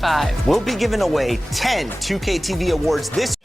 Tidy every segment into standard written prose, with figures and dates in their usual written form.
5. We'll be giving away 10 2K TV awards this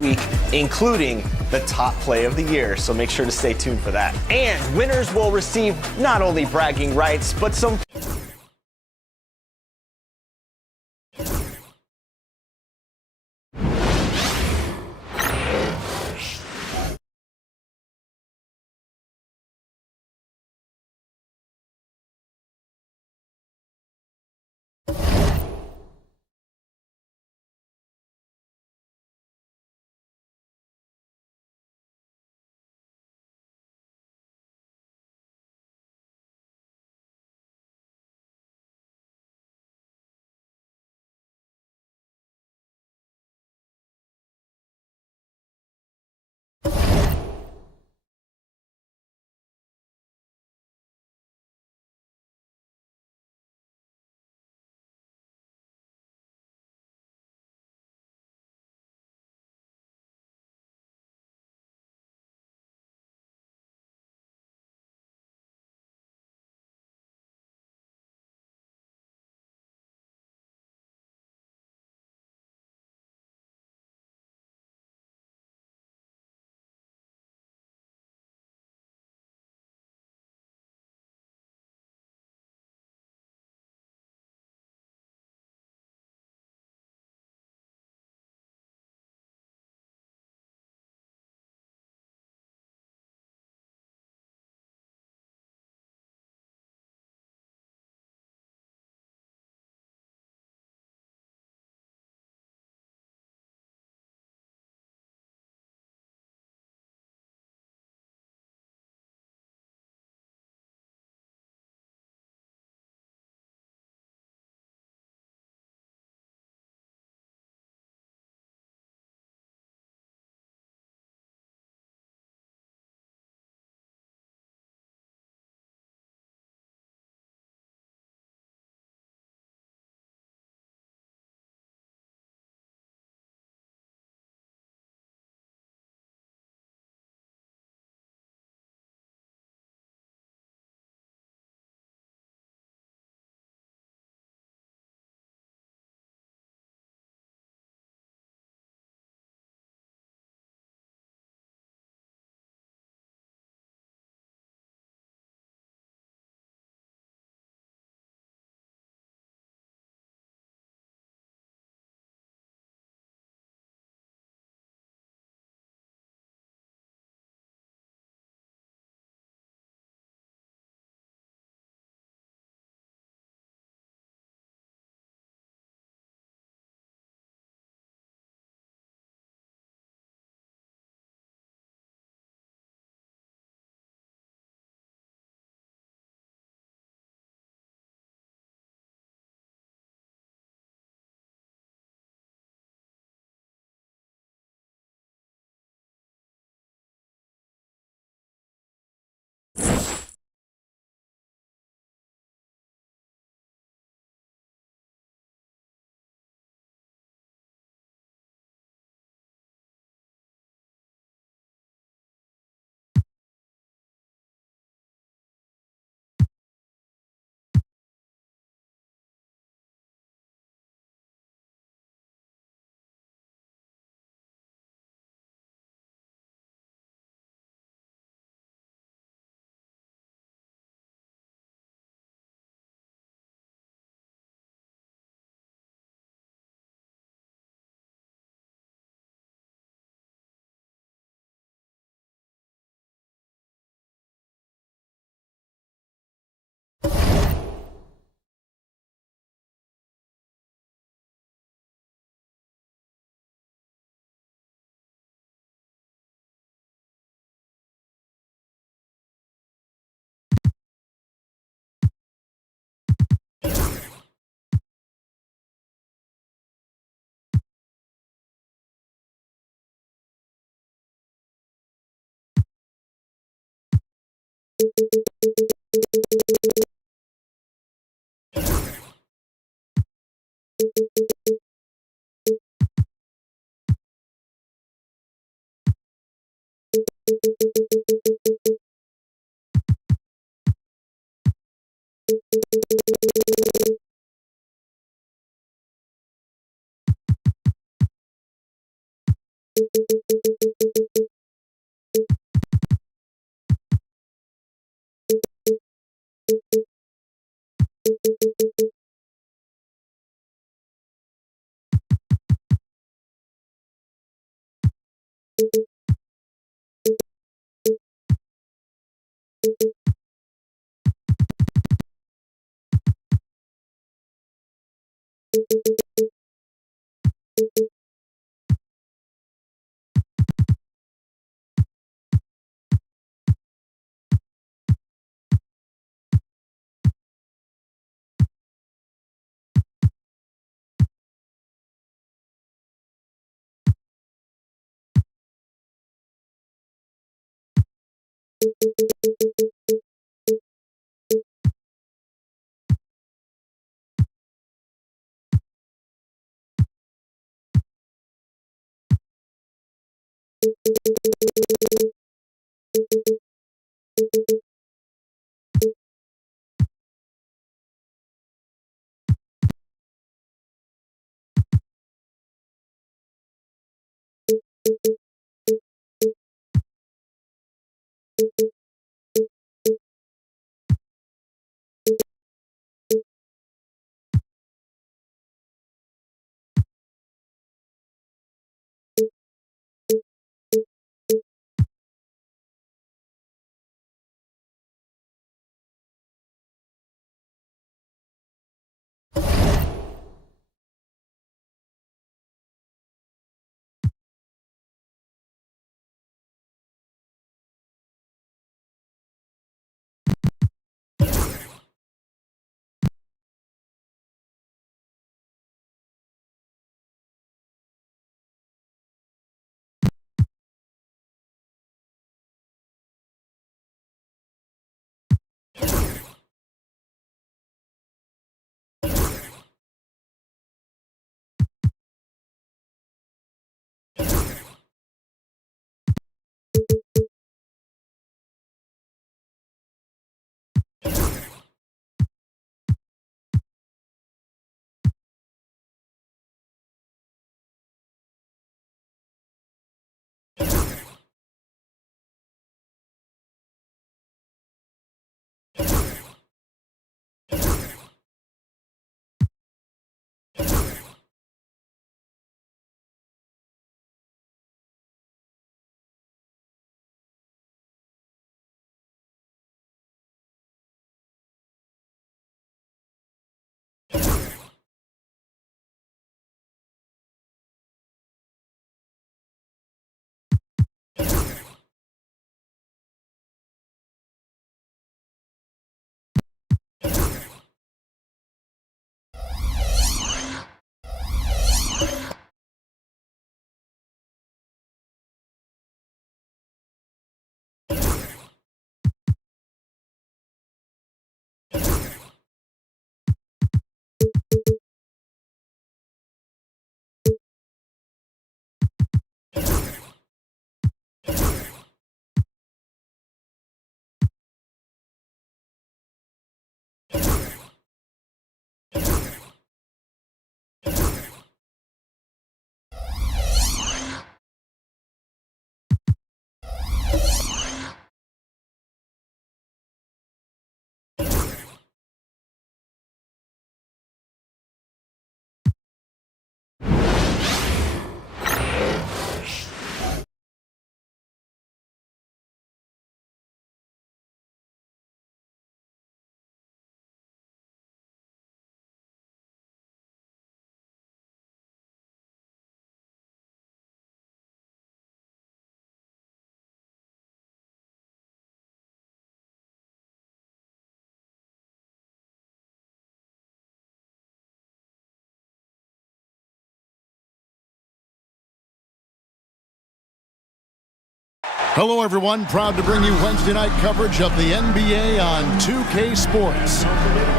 week, including the top play of the year, so make sure to stay tuned for that. And winners will receive not only bragging rights, but some Hello, everyone. Proud to bring you Wednesday night coverage of the NBA on 2K Sports.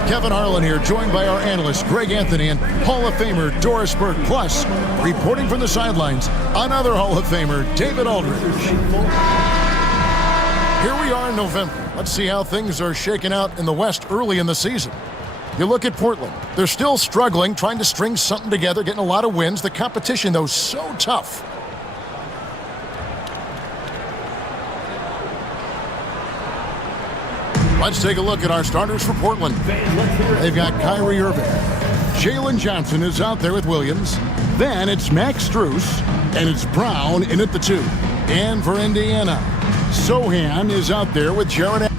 Kevin Harlan here, joined by our analyst, Greg Anthony, and Hall of Famer Doris Burke. Plus, reporting from the sidelines, another Hall of Famer, David Aldridge. Here we are in November. Let's see how things are shaking out in the West early in the season. You look at Portland. They're still struggling, trying to string something together, getting a lot of wins. The competition, though, so tough. Let's take a look at our starters for Portland. They've got Kyrie Irving. Jalen Johnson is out there with Williams. Then it's Max Strus, and it's Brown in at the 2. And for Indiana, Sohan is out there with Jared.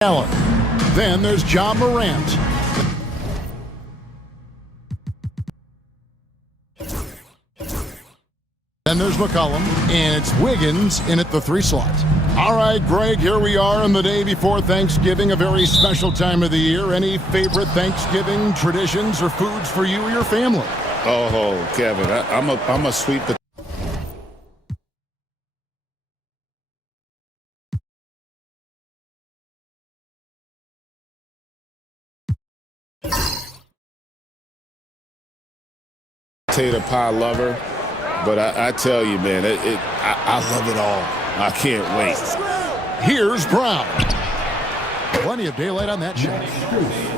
Allen. Then there's John Morant. Then there's McCollum, and it's Wiggins in at the 3 slot. All right, Greg, here we are on the day before Thanksgiving, a very special time of the year. Any favorite Thanksgiving traditions or foods for you or your family? Oh, Kevin, I'm a sweet potato. potato pie lover, but I tell you, man, I love it all. I can't wait. Here's Brown. Plenty of daylight on that shot.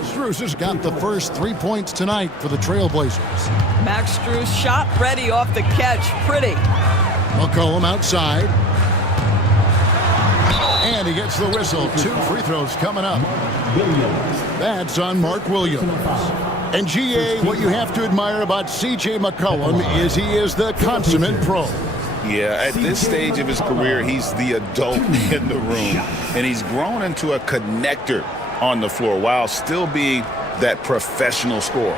Strus has got the first 3 points tonight for the Trailblazers. Max Strus shot ready off the catch. Pretty. McCollum outside. And he gets the whistle. 2 free throws coming up. That's on Mark Williams. And GA, what you have to admire about C.J. McCollum is he is the consummate pro. Yeah, at this stage of his career, he's the adult in the room. And he's grown into a connector on the floor while still being that professional scorer.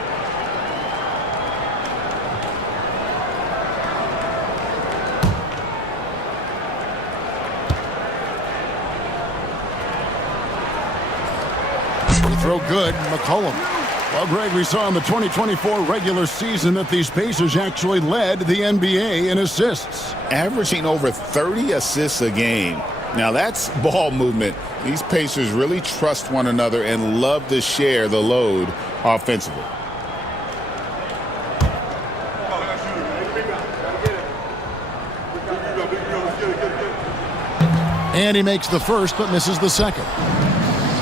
Free throw good, McCollum. Well, Greg, we saw in the 2024 regular season that these Pacers actually led the NBA in assists. Averaging over 30 assists a game. Now, that's ball movement. These Pacers really trust one another and love to share the load offensively. And he makes the first but misses the second.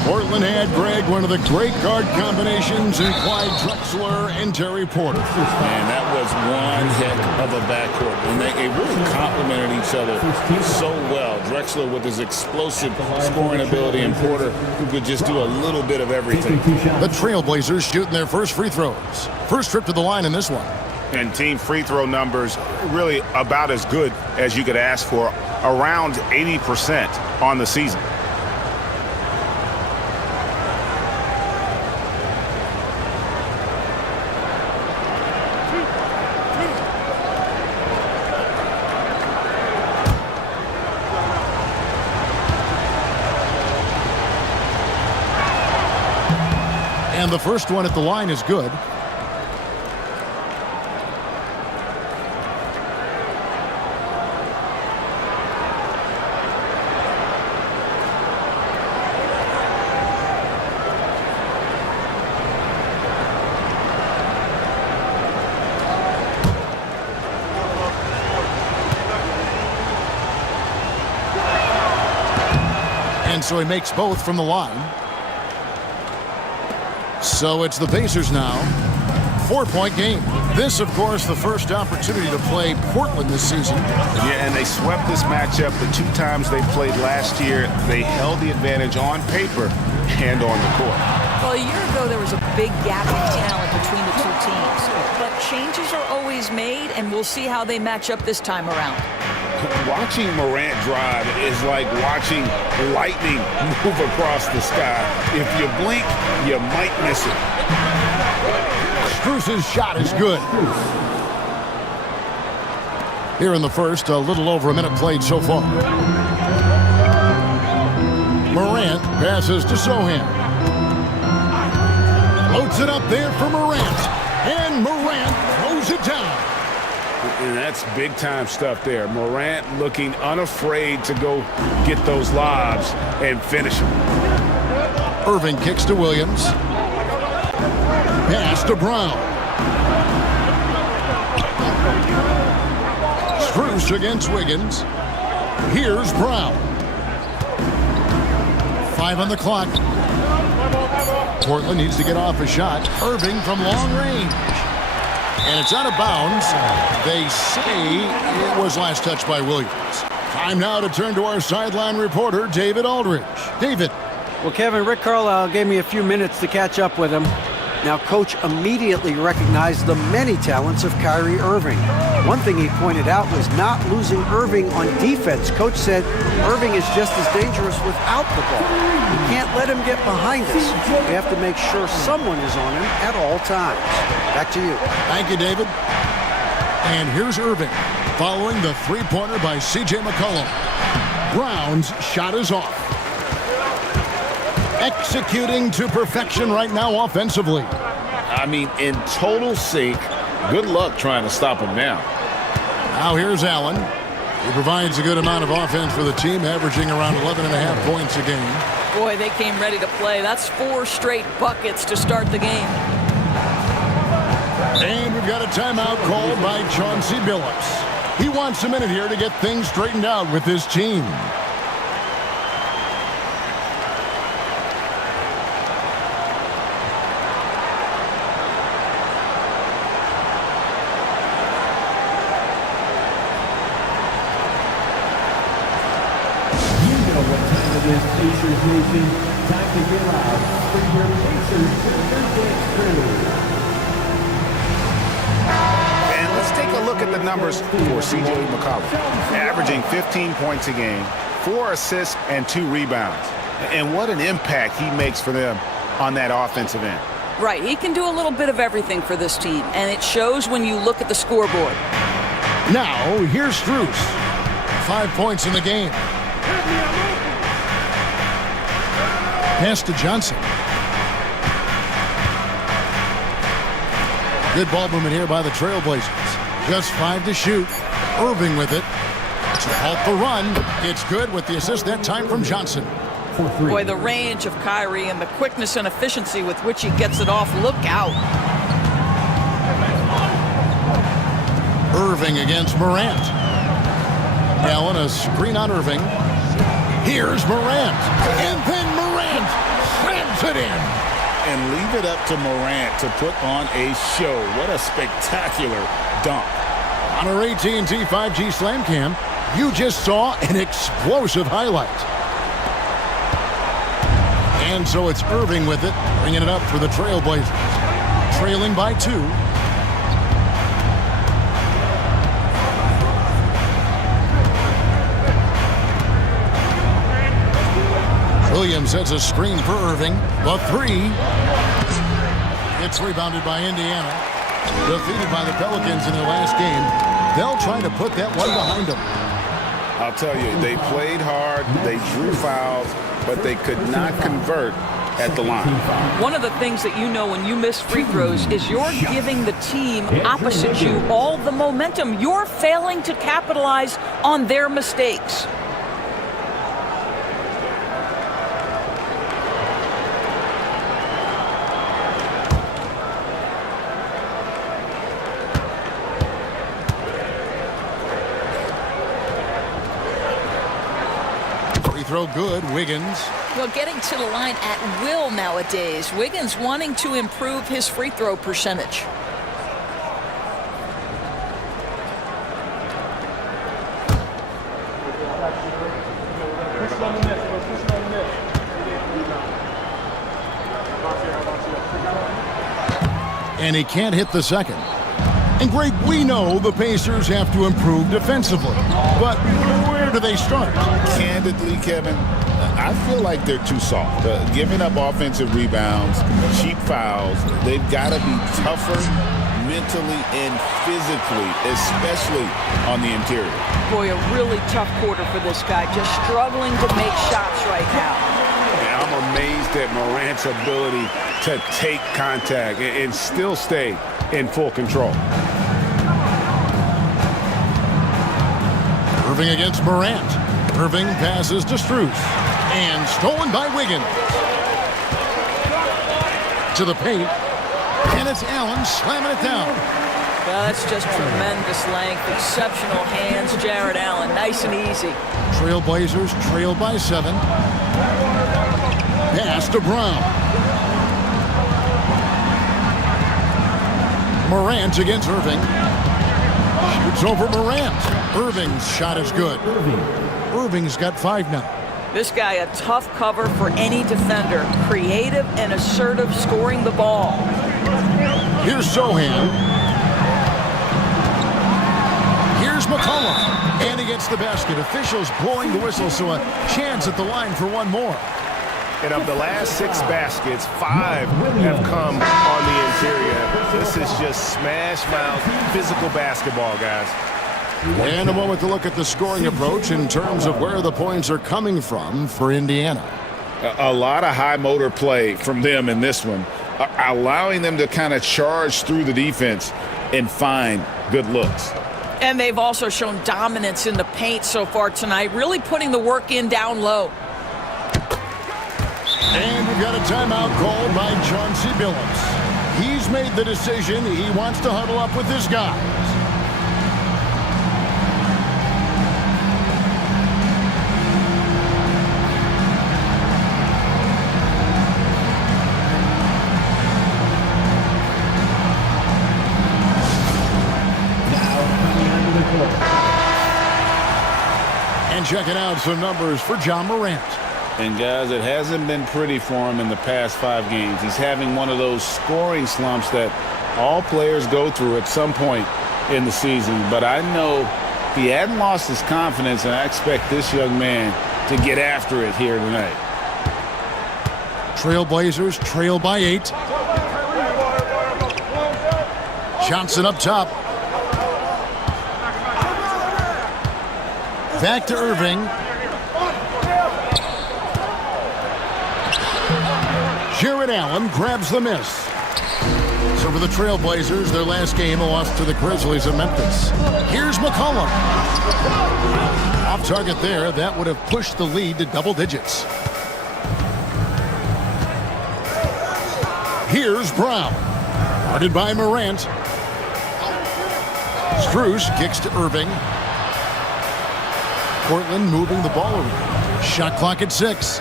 Portland had, Greg, one of the great guard combinations in Clyde Drexler and Terry Porter. Man, that was one heck of a backcourt. And they really complemented each other so well. Drexler with his explosive scoring ability and Porter who could just do a little bit of everything. The Trailblazers shooting their first free throws. First trip to the line in this one. And team free throw numbers really about as good as you could ask for, around 80% on the season. And the first one at the line is good. And so he makes both from the line. So it's the Pacers now. 4-point game. This, of course, the first opportunity to play Portland this season. Yeah, and they swept this matchup the 2 times they played last year. They held the advantage on paper and on the court. Well, a year ago, there was a big gap in talent between the 2 teams. But changes are always made, and we'll see how they match up this time around. Watching Morant drive is like watching lightning move across the sky. If you blink, you might miss it. Strus's shot is good. Here in the first, a little over a minute played so far. Morant passes to Sohan. Loads it up there for Morant. And Morant throws it down. And that's big-time stuff there. Morant looking unafraid to go get those lobs and finish them. Irving kicks to Williams. Pass to Brown. Strus against Wiggins. Here's Brown. 5 on the clock. Portland needs to get off a shot. Irving from long range. And it's out of bounds. They say it was last touched by Williams. Time now to turn to our sideline reporter, David Aldridge. David. Well, Kevin, Rick Carlisle gave me a few minutes to catch up with him. Now, Coach immediately recognized the many talents of Kyrie Irving. One thing he pointed out was not losing Irving on defense. Coach said Irving is just as dangerous without the ball. We can't let him get behind us. We have to make sure someone is on him at all times. Back to you. Thank you, David. And here's Irving following the three-pointer by C.J. McCollum. Brown's shot is off. Executing to perfection right now offensively. I mean, in total sync. Good luck trying to stop him now. Now here's Allen. He provides a good amount of offense for the team, averaging around 11.5 points a game. Boy, they came ready to play. That's 4 straight buckets to start the game. And we've got a timeout called by Chauncey Billups. He wants a minute here to get things straightened out with his team. Pacers Nation, time to get out for your Pacers dance crew. And let's take a look at the numbers for C.J. McCollum. Averaging 15 points a game, 4 assists, and 2 rebounds. And what an impact he makes for them on that offensive end. Right, he can do a little bit of everything for this team, and it shows when you look at the scoreboard. Now, here's Strus. 5 points in the game. Pass to Johnson. Good ball movement here by the Trailblazers. Just 5 to shoot. Irving with it. To halt the run. It's good with the assist that time from Johnson. Boy, the range of Kyrie and the quickness and efficiency with which he gets it off. Look out. Irving against Morant. Allen, a screen on Irving. Here's Morant. And then Morant slams it in. And leave it up to Morant to put on a show. What a spectacular dunk. On our AT&T 5G Slam Cam, you just saw an explosive highlight. And so it's Irving with it, bringing it up for the Trailblazers. Trailing by 2. Williams sets a screen for Irving. The 3. It's rebounded by Indiana. Defeated by the Pelicans in their last game. They'll try to put that one behind them. I'll tell you, they played hard, they drew fouls, but they could not convert at the line. One of the things that you know when you miss free throws is you're giving the team opposite you all the momentum. You're failing to capitalize on their mistakes. Throw good, Wiggins. Well, getting to the line at will nowadays. Wiggins wanting to improve his free throw percentage. And he can't hit the second. And Greg, we know the Pacers have to improve defensively, but where do they start? Candidly, Kevin, I feel like they're too soft. Giving up offensive rebounds, cheap fouls, they've got to be tougher mentally and physically, especially on the interior. Boy, a really tough quarter for this guy, just struggling to make shots right now. And I'm amazed at Morant's ability to take contact and still stay in full control. Irving against Morant. Irving passes to Strus. And stolen by Wiggins. To the paint. And it's Allen slamming it down. Well, that's just tremendous length, exceptional hands, Jared Allen. Nice and easy. Trailblazers trail by 7. Pass to Brown. Morant against Irving. Shoots over Morant. Irving's shot is good. Irving's got 5 now. This guy a tough cover for any defender. Creative and assertive scoring the ball. Here's Sohan. Here's McCollum. And he gets the basket. Officials blowing the whistle, so a chance at the line for one more. And of the last 6 baskets, 5 have come on the interior. This is just smash mouth physical basketball, guys. And a moment to look at the scoring approach in terms of where the points are coming from for Indiana. A lot of high motor play from them in this one, allowing them to kind of charge through the defense and find good looks. And they've also shown dominance in the paint so far tonight, really putting the work in down low. And we've got a timeout called by Chauncey Billups. He's made the decision. He wants to huddle up with his guys. And checking out some numbers for John Morant. And guys, it hasn't been pretty for him in the past 5 games. He's having one of those scoring slumps that all players go through at some point in the season. But I know he hadn't lost his confidence, and I expect this young man to get after it here tonight. Trailblazers trail by 8. Johnson up top. Back to Irving. Jared Allen grabs the miss. So for the Trailblazers, their last game, a loss to the Grizzlies of Memphis. Here's McCollum. Off target there. That would have pushed the lead to double digits. Here's Brown. Guarded by Morant. Strus kicks to Irving. Portland moving the ball around. Shot clock at 6.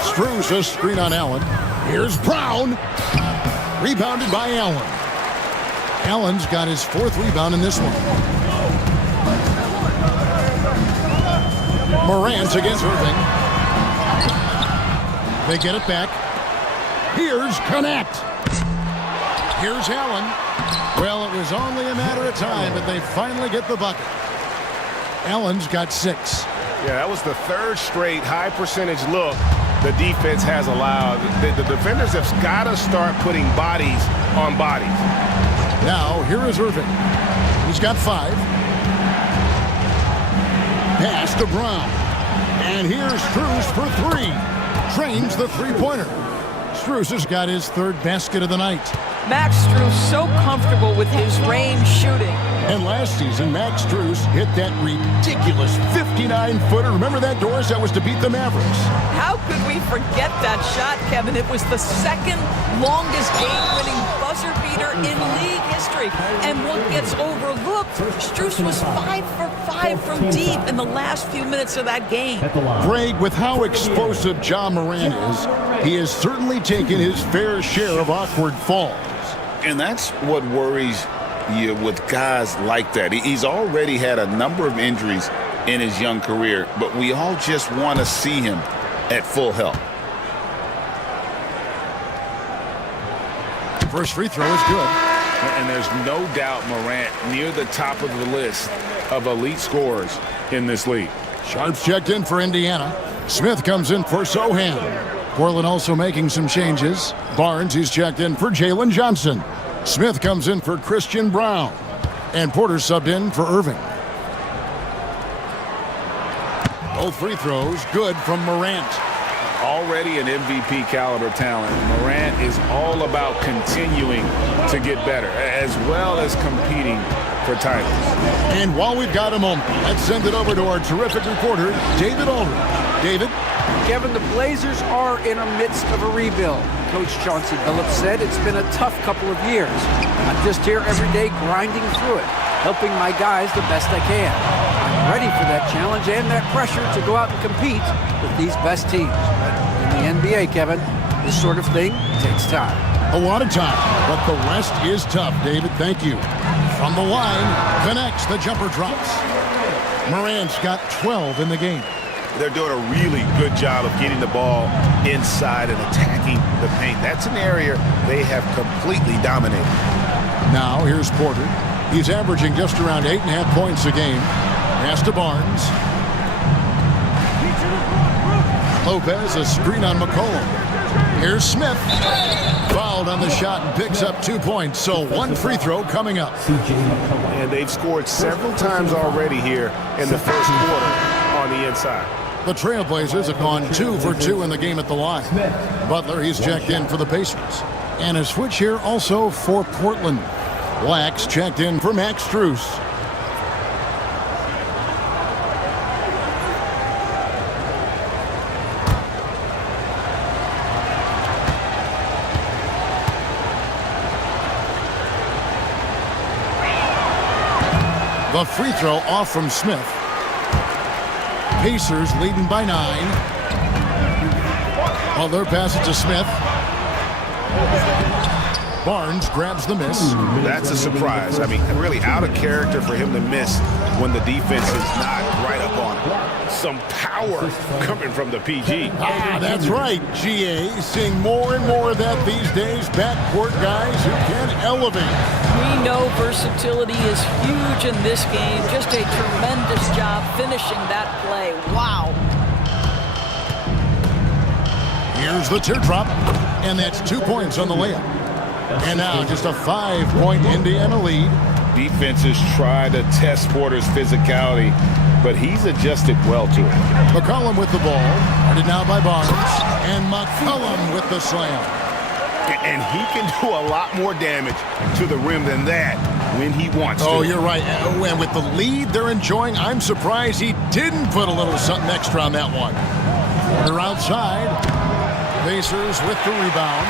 Strus a screen on Allen. Here's Brown. Rebounded by Allen. Allen's got his 4th rebound in this one. Morant against Irving. They get it back. Here's Connect. Here's Allen. Well, it was only a matter of time, but they finally get the bucket. Allen's got 6. Yeah, that was the 3rd straight high percentage look the defense has allowed. The defenders have got to start putting bodies on bodies. Now, here is Irving. He's got 5. Pass to Brown. And here's Strus for 3. Trains the three-pointer. Strus has got his 3rd basket of the night. Max Strus so comfortable with his range shooting. And last season, Max Strus hit that ridiculous 59-footer. Remember that, Doris? That was to beat the Mavericks. How could we forget that shot, Kevin? It was the 2nd longest game-winning buzzer beater in league history. And what gets overlooked, Strus was 5 for 5 from deep in the last few minutes of that game. Greg, with how explosive John Morant is, he has certainly taken his fair share of awkward falls. And that's what worries you with guys like that. He's already had a number of injuries in his young career, but we all just want to see him at full health. First free throw is good. And there's no doubt Morant near the top of the list of elite scorers in this league. Sharps checked in for Indiana. Smith comes in for Sohan. Portland also making some changes. Barnes, he's checked in for Jalen Johnson. Smith comes in for Christian Brown. And Porter subbed in for Irving. Both free throws good from Morant. Already an MVP caliber talent, Morant is all about continuing to get better, as well as competing for titles. And while we've got a moment, let's send it over to our terrific reporter, David Aldridge. David? Kevin, the Blazers are in the midst of a rebuild. Coach Chauncey Billups said it's been a tough couple of years. I'm just here every day grinding through it, helping my guys the best I can. I'm ready for that challenge and that pressure to go out and compete with these best teams. But in the NBA, Kevin, this sort of thing takes time. A lot of time, but the rest is tough, David. Thank you. From the line, connects, the jumper drops. Morant's got 12 in the game. They're doing a really good job of getting the ball inside and attacking the paint. That's an area they have completely dominated. Now, here's Porter. He's averaging just around 8.5 points a game. Pass to Barnes. Lopez, a screen on McCollum. Here's Smith. Fouled on the shot and picks up 2 points. So 1 free throw coming up. And they've scored several times already here in the first quarter on the inside. The Trailblazers have gone 2 for 2 in the game at the line. Butler, he's checked in for the Pacers. And a switch here also for Portland. Lax checked in for Max Strus. The free throw off from Smith. Pacers leading by 9. Butler passes to Smith. Barnes grabs the miss. That's a surprise. I mean, really out of character for him to miss when the defense is not right up on him. Some power coming from the PG. That's right, GA. Seeing more and more of that these days. Backcourt guys who can elevate. We know versatility is huge in this game. Just a tremendous job finishing that play. Wow. Here's the teardrop, and that's 2 points on the layup. And now just a 5-point Indiana lead. Defenses try to test Porter's physicality, but he's adjusted well to it. McCollum with the ball. Guarded now by Barnes. And McCollum with the slam. And he can do a lot more damage to the rim than that when he wants to. Oh, you're right. And with the lead they're enjoying, I'm surprised he didn't put a little something extra on that one. Porter outside. Pacers with the rebound.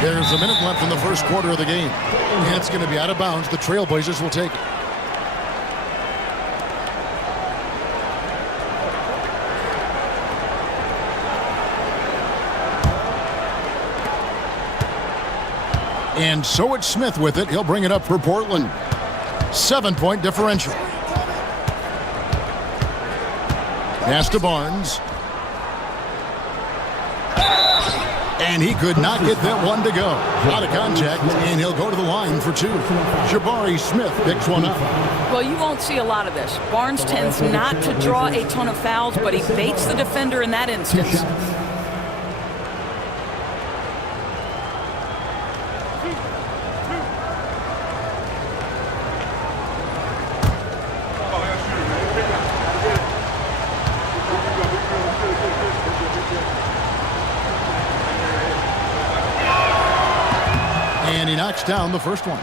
There's a minute left in the first quarter of the game. And it's going to be out of bounds. The Trailblazers will take it. And so it's Smith with it. He'll bring it up for Portland. 7-point differential. Pass to Barnes. And he could not get that one to go. Out of contact, and he'll go to the line for 2. Jabari Smith picks one up. Well, you won't see a lot of this. Barnes tends not to draw a ton of fouls, but he baits the defender in that instance. And he knocks down the first one.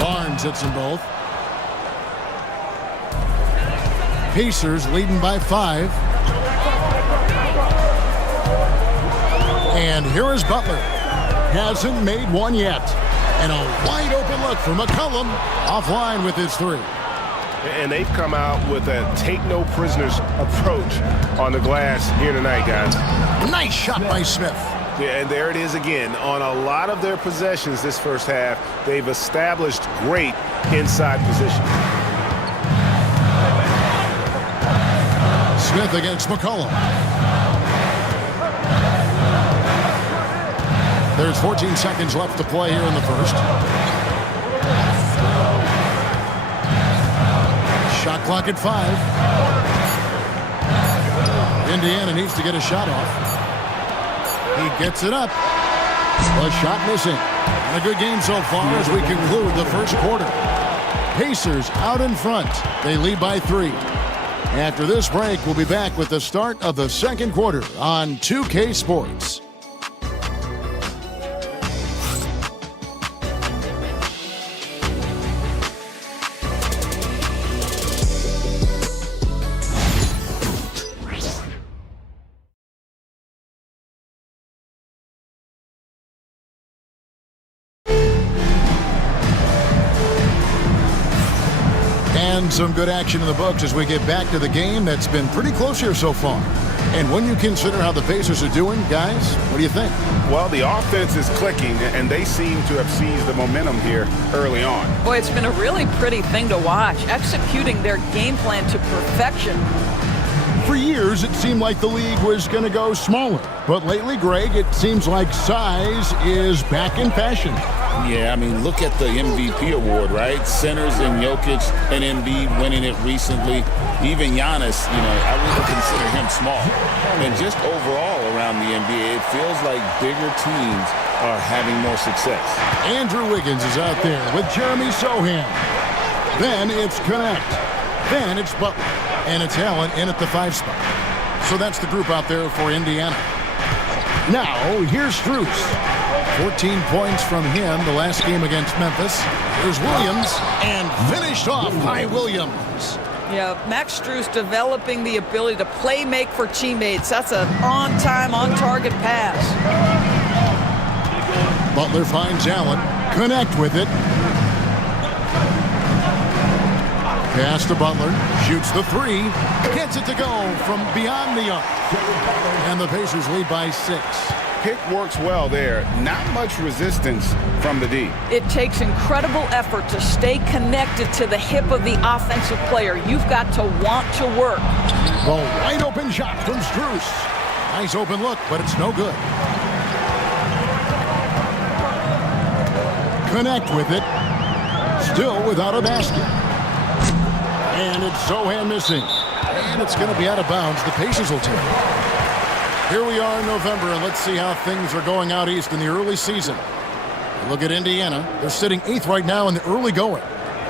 Barnes hits them both. Pacers leading by 5. And here is Butler. Hasn't made one yet. And a wide open look for McCollum. Offline with his 3. And they've come out with a take-no-prisoners approach on the glass here tonight, guys. Nice shot by Smith. Yeah, and there it is again. On a lot of their possessions this first half, they've established great inside position. Smith against McCollum. There's 14 seconds left to play here in the first. Shot clock at 5. Indiana needs to get a shot off. He gets it up. A shot missing. And a good game so far as we conclude the first quarter. Pacers out in front. They lead by 3. After this break, we'll be back with the start of the second quarter on 2K Sports. And some good action in the books as we get back to the game that's been pretty close here so far. And when you consider how the Pacers are doing, guys, what do you think? Well, the offense is clicking, and they seem to have seized the momentum here early on. Boy, it's been a really pretty thing to watch, executing their game plan to perfection. For years, it seemed like the league was going to go smaller. But lately, Greg, it seems like size is back in fashion. Yeah, I mean, look at the MVP award, right? Centers and Jokic and Embiid winning it recently. Even Giannis, I wouldn't consider him small. And just overall around the NBA, it feels like bigger teams are having more success. Andrew Wiggins is out there with Jeremy Sohan. Then it's Connect. Then it's Butler. And it's Allen in at the 5 spot. So that's the group out there for Indiana. Now, here's Strus. 14 points from him the last game against Memphis. Here's Williams, and finished off by Williams. Yeah, Max Strus developing the ability to play make for teammates. That's an on-time, on-target pass. Butler finds Allen. Connect with it. Pass to Butler. Shoots the three. Gets it to go from beyond the arc. And the Pacers lead by 6. Pick works well there. Not much resistance from the D. It takes incredible effort to stay connected to the hip of the offensive player. You've got to want to work. The wide open shot from Strus. Nice open look, but it's no good. Connect with it. Still without a basket. And it's Zohan missing. And it's going to be out of bounds. The Pacers will take it. Here we are in November, and let's see how things are going out east in the early season. Look at Indiana. They're sitting 8th right now in the early going.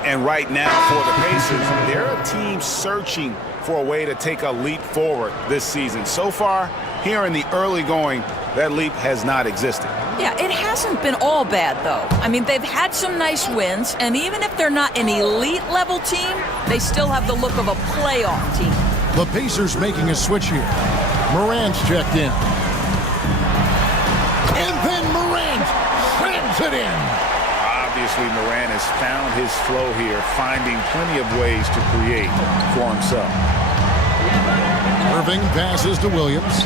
And right now for the Pacers, they're a team searching for a way to take a leap forward this season. So far, here in the early going, that leap has not existed. Yeah, it hasn't been all bad, though. I mean, they've had some nice wins, and even if they're not an elite-level team, they still have the look of a playoff team. The Pacers making a switch here. Morant's checked in. And then Morant slams it in. Obviously, Morant has found his flow here, finding plenty of ways to create for himself. Irving passes to Williams.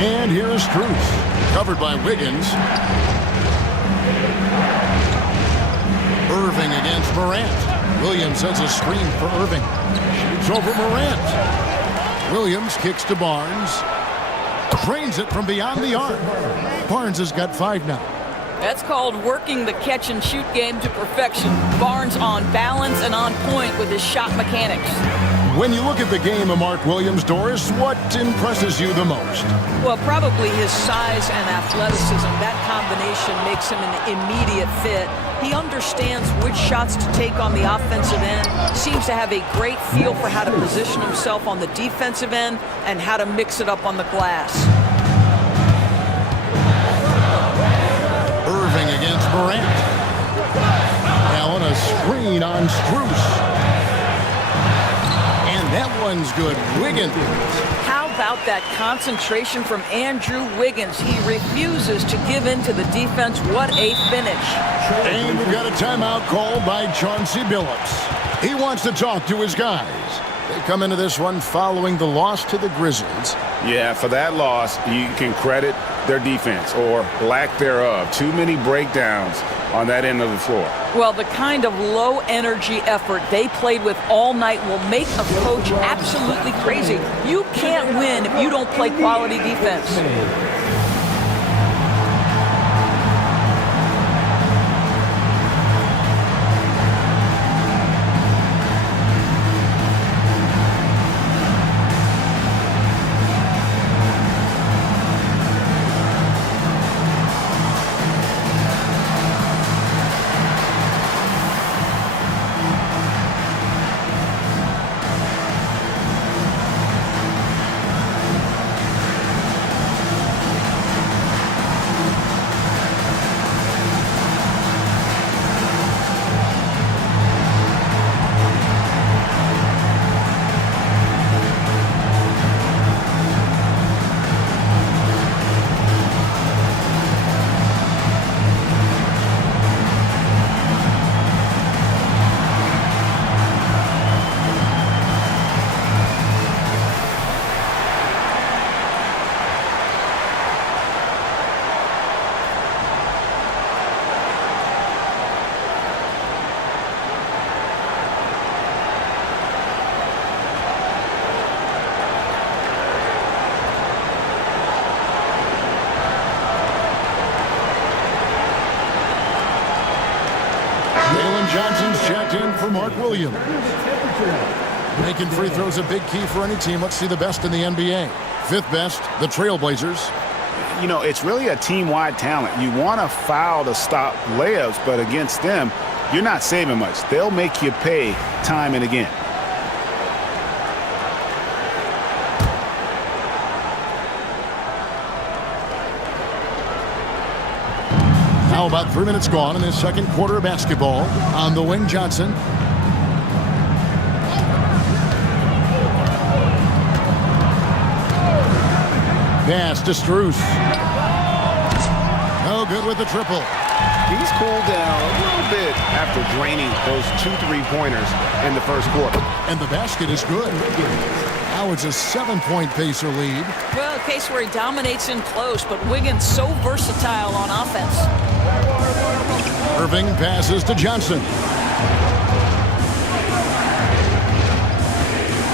And here is Strus, covered by Wiggins. Irving against Morant. Williams sets a screen for Irving. Shoots over Morant. Williams kicks to Barnes. Drains it from beyond the arc. Barnes has got 5 now. That's called working the catch-and-shoot game to perfection. Barnes on balance and on point with his shot mechanics. When you look at the game of Mark Williams, Doris, what impresses you the most? Well, probably his size and athleticism. That combination makes him an immediate fit. He understands which shots to take on the offensive end, seems to have a great feel for how to position himself on the defensive end and how to mix it up on the glass. Irving against Morant. Allen, a screen on Strus. That one's good. Wiggins. How about that concentration from Andrew Wiggins? He refuses to give in to the defense. What a finish. And we've got a timeout called by Chauncey Billups. He wants to talk to his guys. They come into this one following the loss to the Grizzlies. Yeah, for that loss, you can credit their defense or lack thereof. Too many breakdowns on that end of the floor. Well, the kind of low-energy effort they played with all night will make a coach absolutely crazy. You can't win if you don't play quality defense. Johnson's checked in for Mark Williams. Making free throws a big key for any team. Let's see the best in the NBA. 5th best, the Trailblazers. You know, it's really a team-wide talent. You want to foul to stop layups, but against them, you're not saving much. They'll make you pay time and again. Now about 3 minutes gone in this second quarter of basketball. On the wing, Johnson. Pass to Strus. No good with the triple. He's cooled down a little bit after draining those 2 3-pointers in the first quarter. And the basket is good. Now it's a 7-point Pacer lead. Well, a case where he dominates in close, but Wiggins so versatile on offense. Irving passes to Johnson.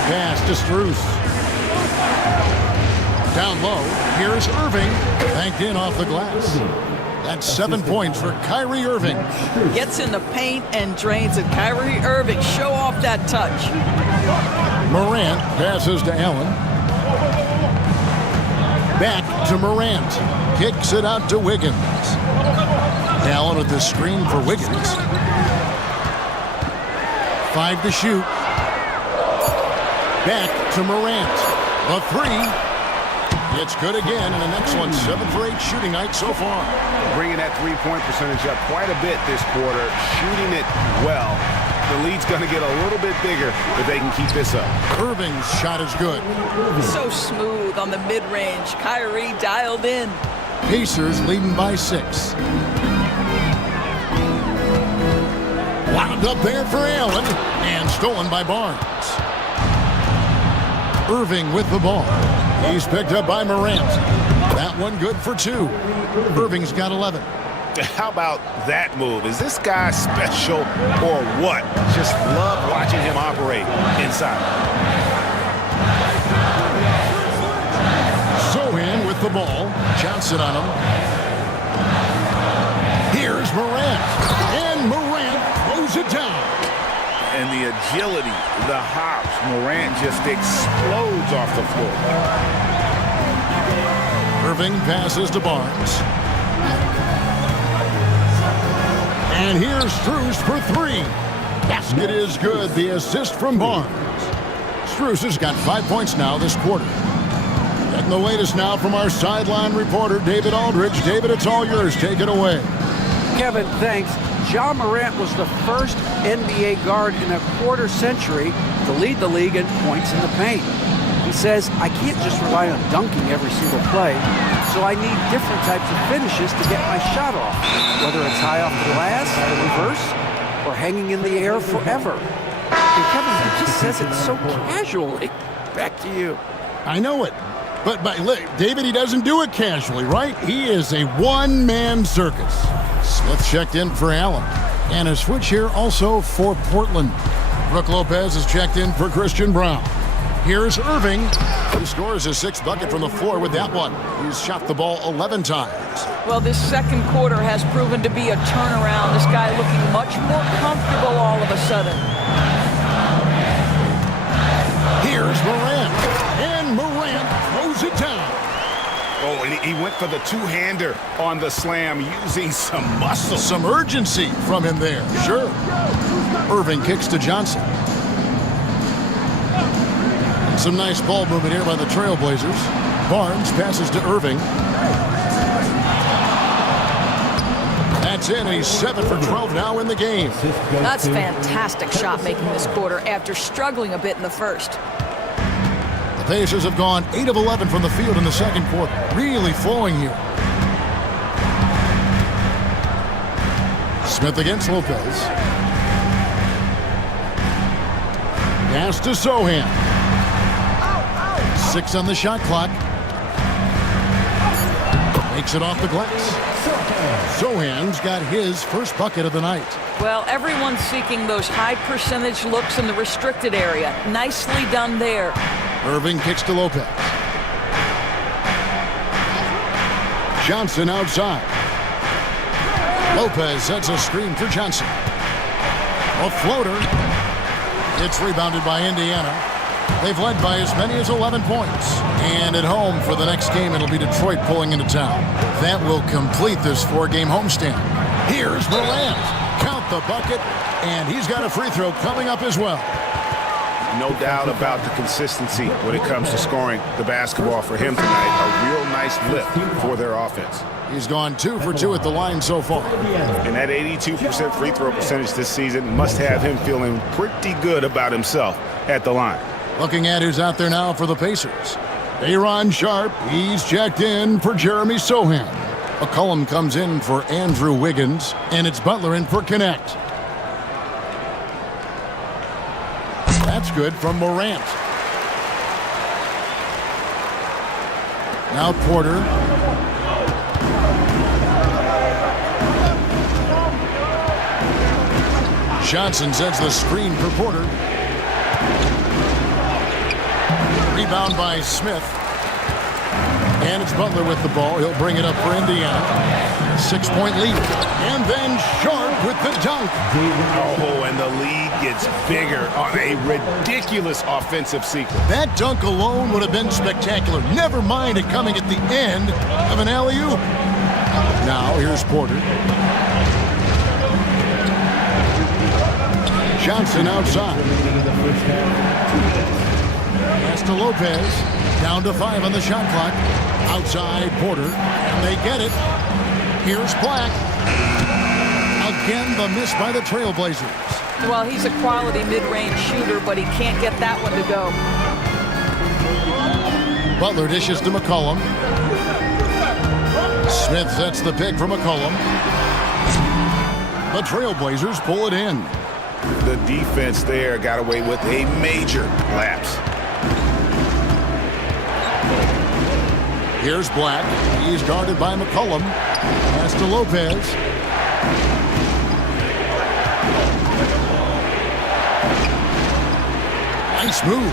Pass to Strus. Down low, here's Irving, banked in off the glass. That's 7 points for Kyrie Irving. Gets in the paint and drains it. Kyrie Irving, show off that touch. Morant passes to Allen. Back to Morant. Kicks it out to Wiggins. Allen with the screen for Wiggins. 5 to shoot. Back to Morant. A 3. It's good again, and an excellent 7 for 8 shooting night so far. Bringing that 3-point percentage up quite a bit this quarter, shooting it well. The lead's going to get a little bit bigger if they can keep this up. Irving's shot is good. So smooth on the mid-range. Kyrie dialed in. Pacers leading by 6. Wound up there for Allen, and stolen by Barnes. Irving with the ball. He's picked up by Morant. That one good for 2. Irving's got 11. How about that move? Is this guy special or what? Just love watching him operate inside. Sohan with the ball. Johnson on him. Here's Morant. And Morant throws it down. And the agility, the hops, Morant just explodes off the floor. Irving passes to Barnes. And here's Strus for 3. Basket is good. The assist from Barnes. Strus has got 5 points now this quarter. Getting the latest now from our sideline reporter, David Aldridge. David, it's all yours. Take it away. Kevin, thanks. Ja Morant was the first NBA guard in a quarter century to lead the league in points in the paint. He says, I can't just rely on dunking every single play, so I need different types of finishes to get my shot off, whether it's high off the glass, the reverse, or hanging in the air forever. And Kevin, he just says it so casually. Back to you. I know it. But look, David, he doesn't do it casually, right? He is a one-man circus. Smith checked in for Allen. And a switch here also for Portland. Brook Lopez is checked in for Christian Brown. Here's Irving. He scores his 6th bucket from the floor with that one. He's shot the ball 11 times. Well, this second quarter has proven to be a turnaround. This guy looking much more comfortable all of a sudden. Here's Morant. And Morant throws it down. Oh, and he went for the two-hander on the slam, using some muscle. Some urgency from him there, sure. Irving kicks to Johnson. Some nice ball movement here by the Trailblazers. Barnes passes to Irving. That's in. He's 7 for 12 now in the game. That's fantastic shot making this quarter after struggling a bit in the first. The Pacers have gone 8 of 11 from the field in the second quarter. Really flowing here. Smith against Lopez. Pass to Sohan. 6 on the shot clock. Makes it off the glass. Sohan's got his first bucket of the night. Well, everyone's seeking those high percentage looks in the restricted area. Nicely done there. Irving kicks to Lopez. Johnson outside. Lopez sets a screen for Johnson. A floater. It's rebounded by Indiana. They've led by as many as 11 points. And at home for the next game, it'll be Detroit pulling into town. That will complete this 4-game homestand. Here's Morant. Count the bucket, and he's got a free throw coming up as well. No doubt about the consistency when it comes to scoring the basketball for him tonight. A real nice lift for their offense. He's gone 2 for 2 at the line so far. And that 82% free throw percentage this season must have him feeling pretty good about himself at the line. Looking at who's out there now for the Pacers. Aaron Sharp, he's checked in for Jeremy Sohan. McCollum comes in for Andrew Wiggins, and it's Butler in for Connect. That's good from Morant. Now Porter. Johnson sends the screen for Porter. Rebound by Smith. And it's Butler with the ball. He'll bring it up for Indiana. 6-point lead. And then Sharp with the dunk. Oh, and the lead gets bigger on a ridiculous offensive sequence. That dunk alone would have been spectacular. Never mind it coming at the end of an alley-oop. Now here's Porter. Johnson outside. Pass to Lopez. Down to 5 on the shot clock. Outside Porter. And they get it. Here's Black. Again, the miss by the Trailblazers. Well, he's a quality mid-range shooter, but he can't get that one to go. Butler dishes to McCollum. Smith sets the pick for McCollum. The Trailblazers pull it in. The defense there got away with a major lapse. Here's Black. He's guarded by McCollum. Pass to Lopez. Nice move.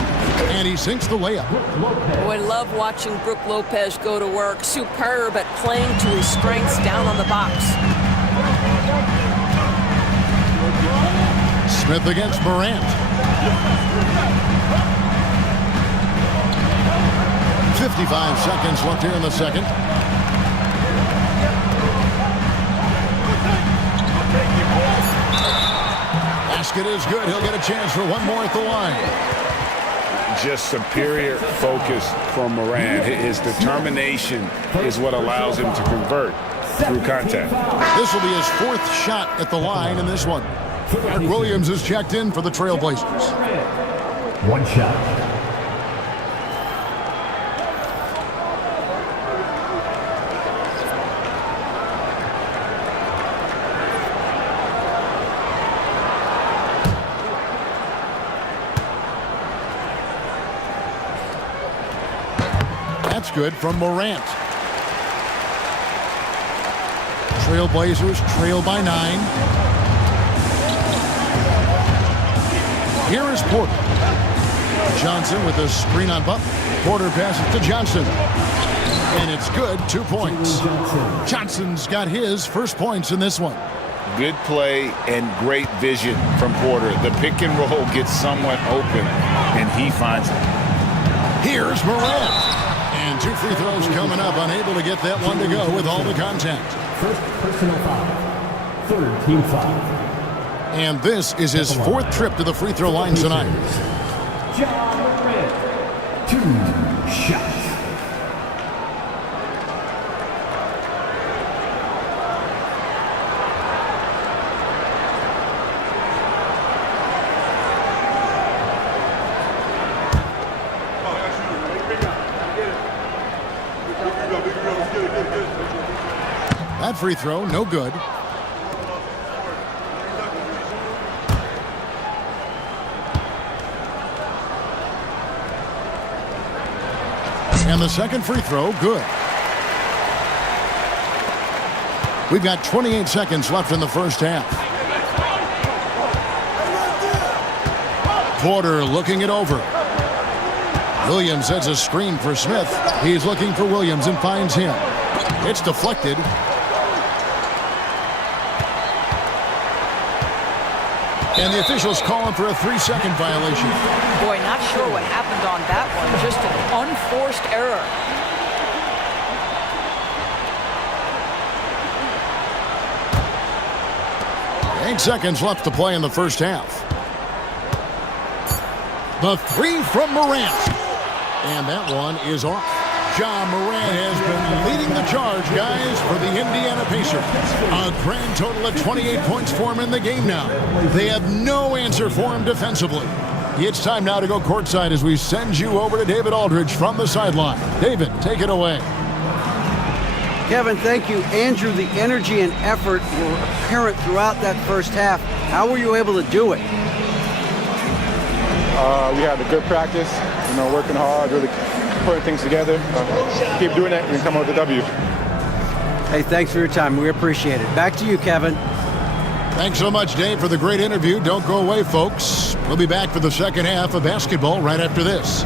And he sinks the layup. Oh, I love watching Brook Lopez go to work. Superb at playing to his strengths down on the box. Smith against Morant. 55 seconds left here in the second. Basket is good. He'll get a chance for one more at the line. Just superior focus from Morant. His determination is what allows him to convert through contact. This will be his 4th shot at the line in this one. Mark Williams is checked in for the Trailblazers. 1 shot. That's good from Morant. Trailblazers trail by 9. Here is Porter. Johnson with a screen on Butler. Porter passes to Johnson. And it's good, 2 points. Johnson's got his first points in this one. Good play and great vision from Porter. The pick and roll gets someone open, and he finds it. Here's Morant. And 2 free throws coming up. Unable to get that one to go with all the contact. First personal foul. 3rd team foul. And this is his 4th trip to the free throw line tonight. John Morant. 2 shots. That free throw, no good. And the second free throw, good. We've got 28 seconds left in the first half. Porter looking it over. Williams sets a screen for Smith. He's looking for Williams and finds him. It's deflected. And the officials calling for a 3-second violation. Boy, not sure what happened on that one. Just an unforced error. Eight 8 seconds left to play in the first half. The three from Morant. And that one is off. Ja Morant has been leading the charge, guys, for the Indiana Pacers. A grand total of 28 points for him in the game now. They have no answer for him defensively. It's time now to go courtside as we send you over to David Aldridge from the sideline. David, take it away. Kevin, thank you. Andrew, the energy and effort were apparent throughout that first half. How were you able to do it? We had a good practice, working hard, really putting things together. Keep doing that and come out with the W. Hey, thanks for your time. We appreciate it. Back to you, Kevin. Thanks so much, Dave, for the great interview. Don't go away, folks. We'll be back for the second half of basketball right after this.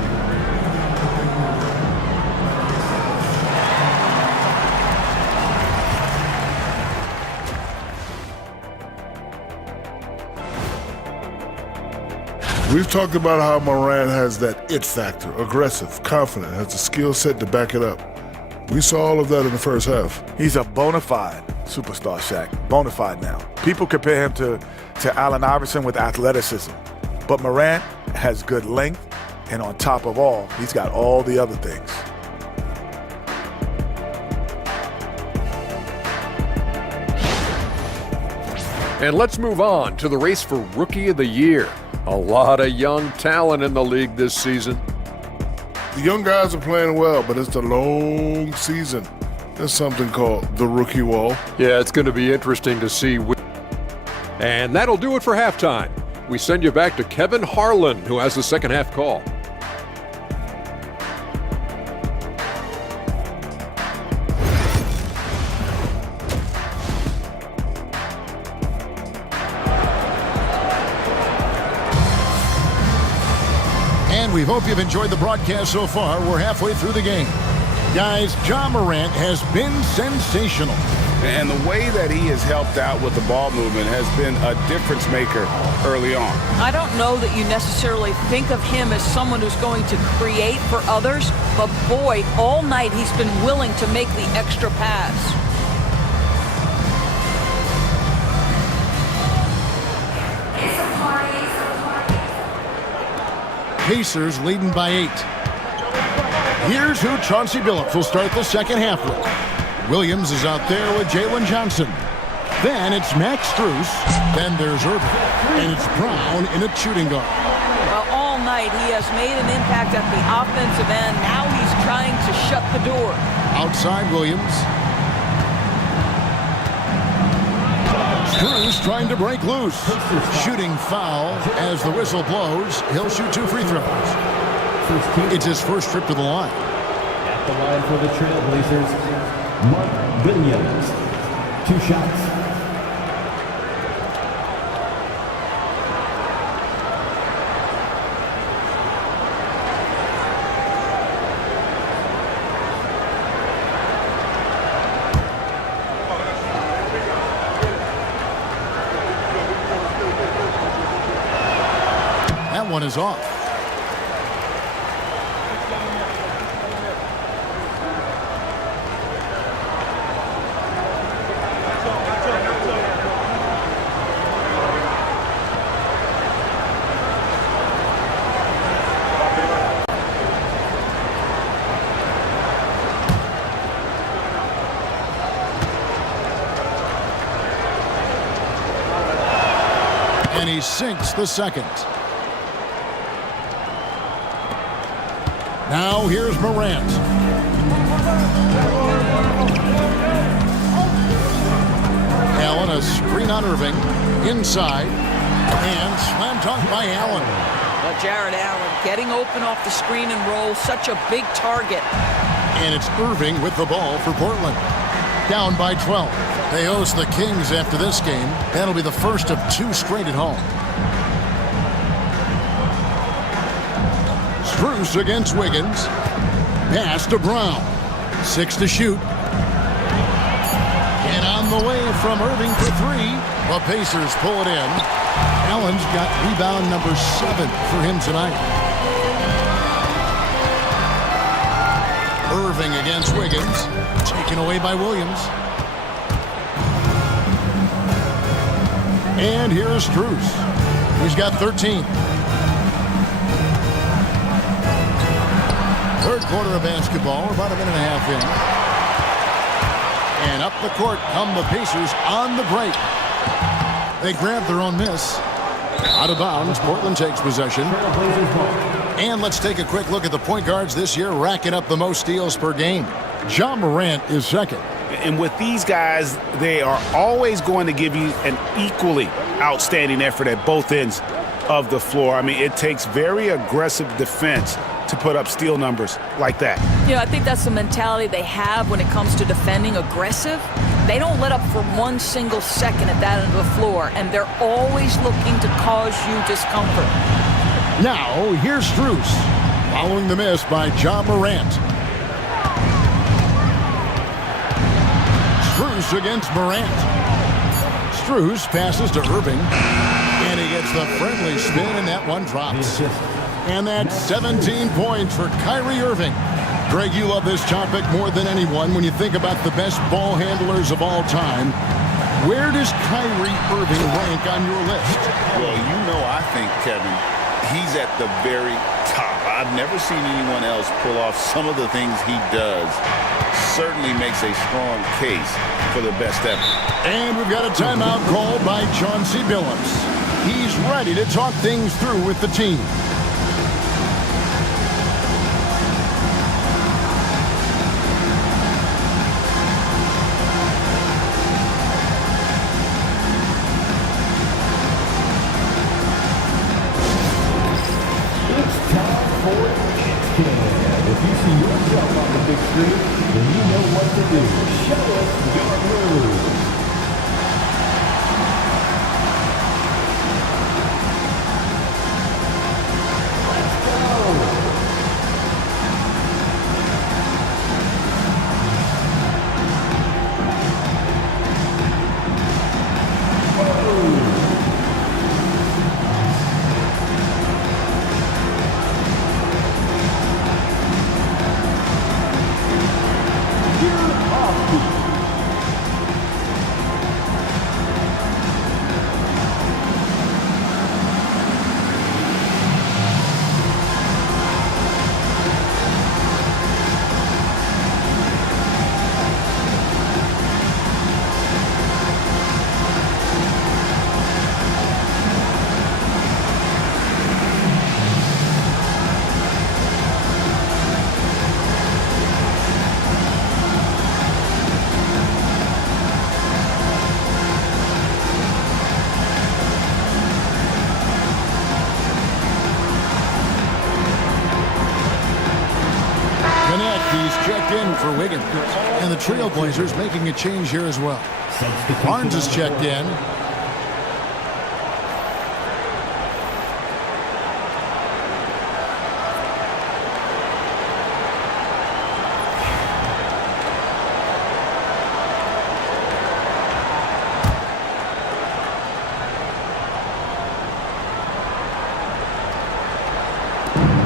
We've talked about how Morant has that it factor, aggressive, confident, has the skill set to back it up. We saw all of that in the first half. He's a bona fide superstar, Shaq. Bona fide now. People compare him to Allen Iverson with athleticism. But Morant has good length, and on top of all, he's got all the other things. And let's move on to the race for Rookie of the Year. A lot of young talent in the league this season. The young guys are playing well, but it's a long season. There's something called the rookie wall. Yeah, it's going to be interesting to see. And that'll do it for halftime. We send you back to Kevin Harlan, who has the second half call. We hope you've enjoyed the broadcast so far. We're halfway through the game. Guys, Ja Morant has been sensational. And the way that he has helped out with the ball movement has been a difference maker early on. I don't know that you necessarily think of him as someone who's going to create for others, but boy, all night he's been willing to make the extra pass. Pacers leading by 8. Here's who Chauncey Billups will start the second half with. Williams is out there with Jalen Johnson. Then it's Max Strus. Then there's Irving. And it's Brown in a shooting guard. Well, all night he has made an impact at the offensive end. Now he's trying to shut the door. Outside Williams. Strus trying to break loose. Shooting foul as the whistle blows. He'll shoot 2 free throws. It's his first trip to the line. At the line for the Trailblazers, Mark Williams. 2 shots. That one is off. And he sinks the second. Now here's Morant. Allen, a screen on Irving. Inside. And slam dunk by Allen. Well, Jared Allen getting open off the screen and roll. Such a big target. And it's Irving with the ball for Portland. Down by 12. They host the Kings after this game. That'll be the first of 2 straight at home. Strus against Wiggins. Pass to Brown. 6 to shoot. And on the way from Irving for 3. The Pacers pull it in. Allen's got rebound number 7 for him tonight. Irving against Wiggins. Taken away by Williams. And here's Strus. He's got 13. Third quarter of basketball. We're about a minute and a half in. And up the court come the Pacers on the break. They grab their own miss. Out of bounds. Portland takes possession. And let's take a quick look at the point guards this year, racking up the most steals per game. Ja Morant is second. And with these guys, they are always going to give you an equally outstanding effort at both ends of the floor. I mean, it takes very aggressive defense to put up steal numbers like that. I think that's the mentality they have when it comes to defending, aggressive. They don't let up for one single second at that end of the floor, and they're always looking to cause you discomfort. Now, here's Strus, following the miss by Ja Morant. Strus against Morant. Strus passes to Irving, and he gets the friendly spin, and that one drops. And that's 17 points for Kyrie Irving. Greg, you love this topic more than anyone when you think about the best ball handlers of all time. Where does Kyrie Irving rank on your list? Well, I think, Kevin, he's at the very top. I've never seen anyone else pull off some of the things he does. Certainly makes a strong case for the best ever. And we've got a timeout called by Chauncey Billups. He's ready to talk things through with the team. If you see yourself on the big screen, then you know what to do. Show us your move. Checked in for Wiggins. And the Trailblazers making a change here as well. Barnes is checked in.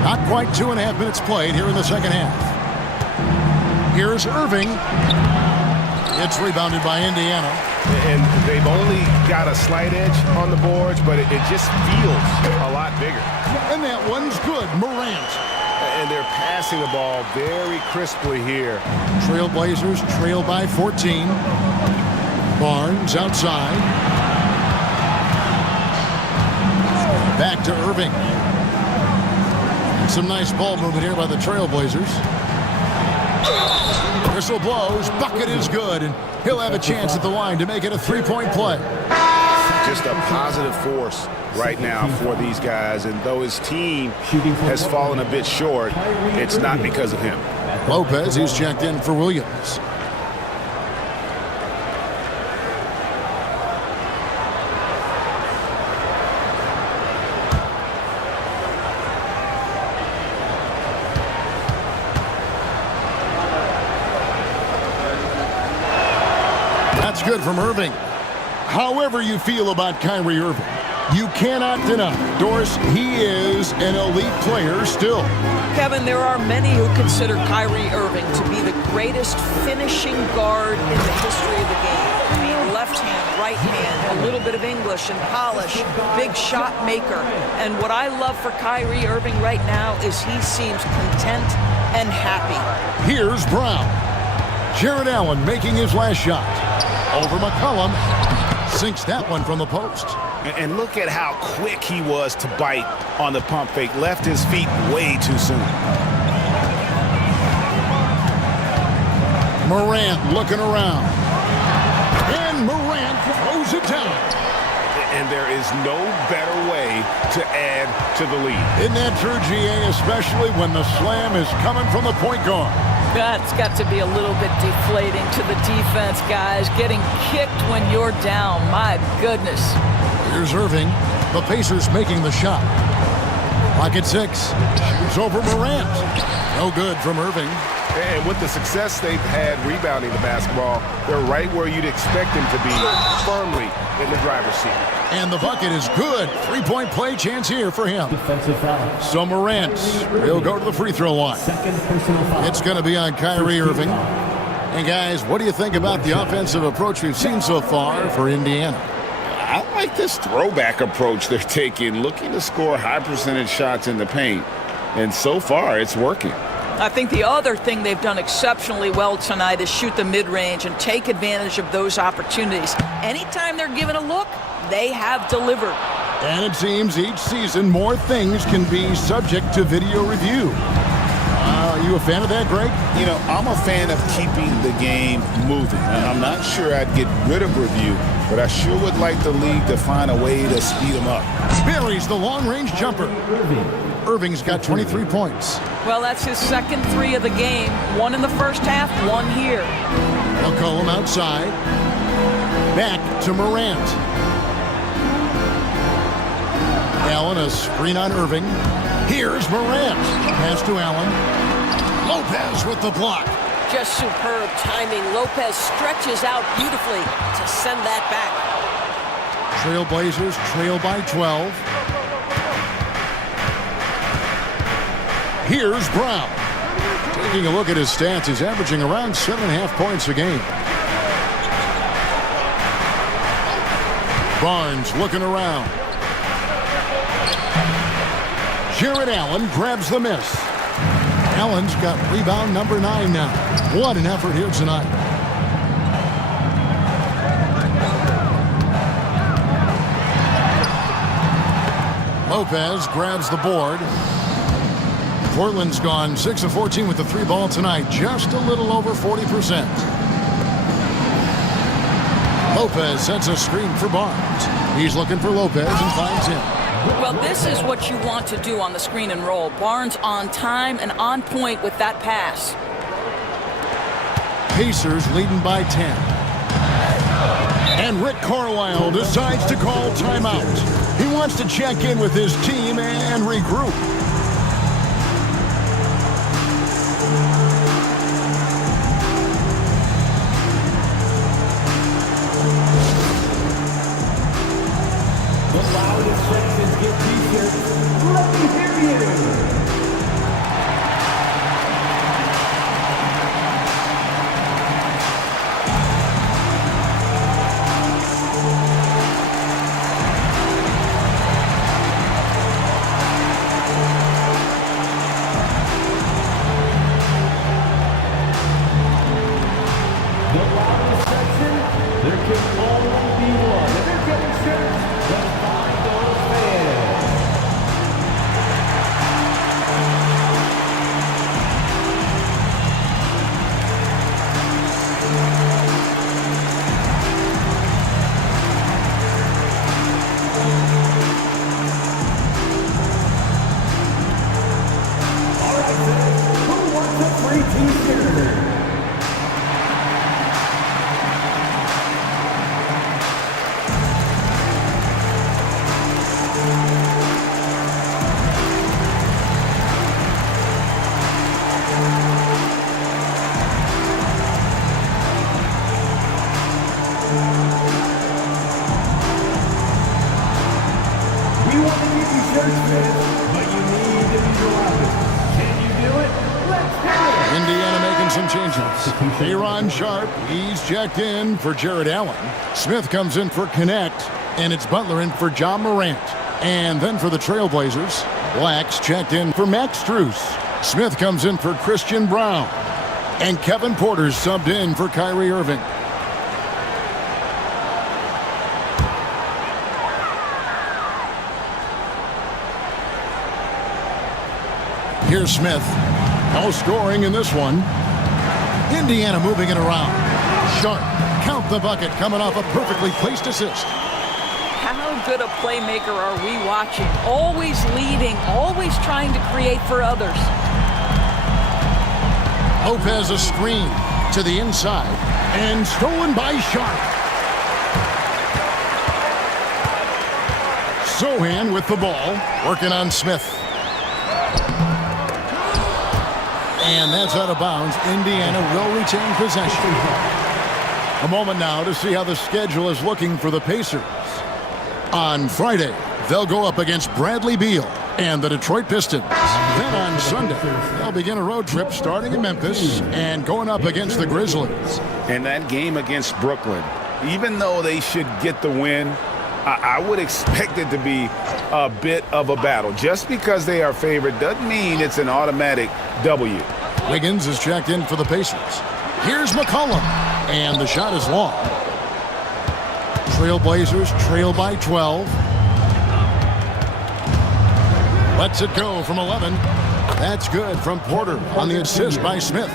Not quite 2.5 minutes played here in the second half. Here's Irving. It's rebounded by Indiana. And they've only got a slight edge on the boards, but it just feels a lot bigger. And that one's good. Morant. And they're passing the ball very crisply here. Trailblazers trail by 14. Barnes outside. Back to Irving. Some nice ball movement here by the Trailblazers. Whistle blows, bucket is good, and he'll have a chance at the line to make it a three-point play. Just a positive force right now for these guys, and though his team has fallen a bit short, it's not because of him. Lopez, he's checked in for Williams. That's good from Irving. However you feel about Kyrie Irving, you cannot deny, Doris, he is an elite player still. Kevin, there are many who consider Kyrie Irving to be the greatest finishing guard in the history of the game. I mean, left hand, right hand, a little bit of English and polish, big shot maker. And what I love for Kyrie Irving right now is he seems content and happy. Here's Brown. Jared Allen making his last shot. Over McCollum. Sinks that one from the post. And look at how quick he was to bite on the pump fake. Left his feet way too soon. Morant looking around. And Morant throws it down. And there is no better way to add to the lead. Isn't that true, GA, especially when the slam is coming from the point guard? That's got to be a little bit deflating to the defense, guys. Getting kicked when you're down. My goodness. Here's Irving. The Pacers making the shot. Clock at 6. Shoots over Morant. No good from Irving. And with the success they've had rebounding the basketball, they're right where you'd expect them to be, firmly in the driver's seat. And the bucket is good. 3-point play chance here for him. Defensive foul. So Morant will go to the free throw line. Second personal foul. It's going to be on Kyrie Irving. And guys, what do you think about the offensive approach we've seen so far for Indiana? I like this throwback approach they're taking, looking to score high percentage shots in the paint. And so far, it's working. I think the other thing they've done exceptionally well tonight is shoot the mid-range and take advantage of those opportunities. Anytime they're given a look, they have delivered. And it seems each season more things can be subject to video review. Are you a fan of that, Greg? You know, I'm a fan of keeping the game moving. I'm not sure I'd get rid of review, but I sure would like the league to find a way to speed them up. Buries the long-range jumper. Irving's got 23 points. Well, that's his second 3 of the game. 1 in the first half, 1 here. McCollum outside. Back to Morant. Allen, a screen on Irving. Here's Morant. Pass to Allen. Lopez with the block. Just superb timing. Lopez stretches out beautifully to send that back. Trailblazers trail by 12. Here's Brown. Taking a look at his stats, he's averaging around 7.5 points a game. Barnes looking around. Jared Allen grabs the miss. Allen's got rebound number 9 now. What an effort here tonight. Lopez grabs the board. Portland's gone 6 of 14 with the 3 ball tonight. Just a little over 40%. Lopez sets a screen for Barnes. He's looking for Lopez and finds him. Well, this is what you want to do on the screen and roll. Barnes on time and on point with that pass. Pacers leading by 10. And Rick Carlisle decides to call timeout. He wants to check in with his team and regroup. Sharp, he's checked in for Jared Allen. Smith comes in for Connect, and it's Butler in for John Morant. And then for the Trailblazers, Black's checked in for Max Strus. Smith comes in for Christian Brown. And Kevin Porter's subbed in for Kyrie Irving. Here's Smith. No scoring in this one. Indiana moving it around. Sharp. Count the bucket coming off a perfectly placed assist. How good a playmaker are we watching? Always leading, always trying to create for others. Lopez a screen to the inside and stolen by Sharp. Sohan with the ball, working on Smith. And that's out of bounds. Indiana will retain possession. A moment now to see how the schedule is looking for the Pacers. On Friday, they'll go up against Bradley Beal and the Detroit Pistons. Then on Sunday, they'll begin a road trip starting in Memphis and going up against the Grizzlies. And that game against Brooklyn, even though they should get the win, I would expect it to be a bit of a battle. Just because they are favored doesn't mean it's an automatic W. Wiggins is checked in for the Pacers. Here's McCollum, and the shot is long. Trailblazers trail by 12. Lets it go from 11. That's good from Porter on the assist by Smith.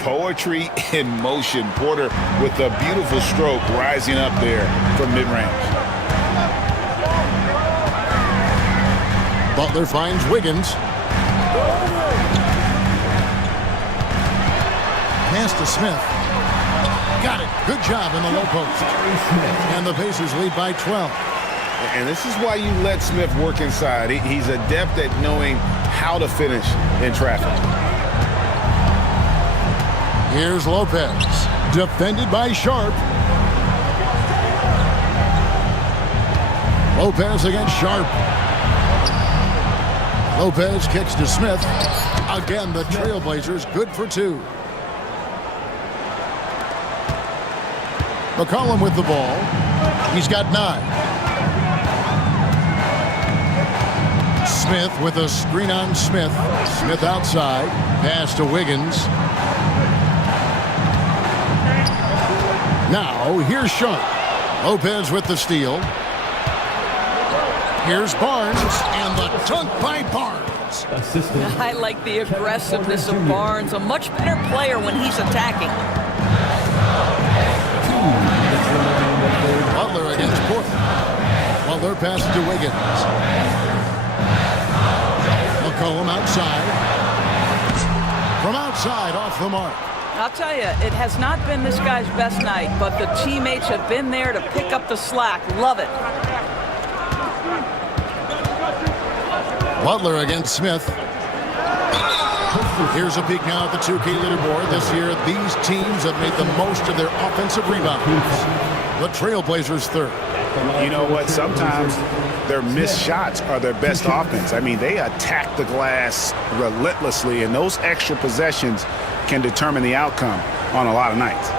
Poetry in motion. Porter with a beautiful stroke rising up there from mid-range. Butler finds Wiggins. Pass to Smith. Got it. Good job in the low post. And the Pacers lead by 12. And this is why you let Smith work inside. He's adept at knowing how to finish in traffic. Here's Lopez. Defended by Sharp. Lopez against Sharp. Lopez kicks to Smith. Again, the Trailblazers good for two. McCollum with the ball. He's got 9. Smith with a screen on Smith. Smith outside. Pass to Wiggins. Now, here's Sharp. Lopez with the steal. Here's Barnes, and the dunk by Barnes. I like the aggressiveness of Barnes. A much better player when he's attacking. Butler against Porter. Butler passes to Wiggins. McCollum outside. From outside, off the mark. I'll tell you, it has not been this guy's best night, but the teammates have been there to pick up the slack. Love it. Butler against Smith. Here's a peek now at the 2K leaderboard. This year, these teams have made the most of their offensive rebounds. The Trailblazers third. You know what? Sometimes their missed shots are their best offense. I mean, they attack the glass relentlessly, and those extra possessions can determine the outcome on a lot of nights.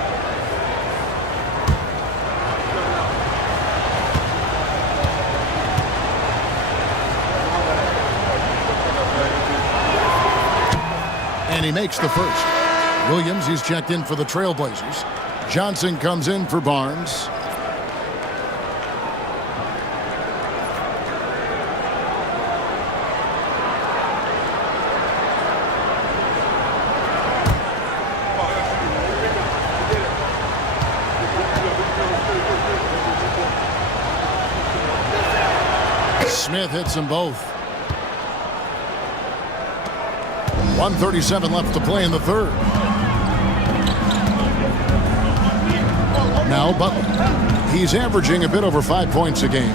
And he makes the first. Williams, he's checked in for the Trailblazers. Johnson comes in for Barnes. Smith hits them both. 1:37 left to play in the third. Now Butler. He's averaging a bit over 5 points a game.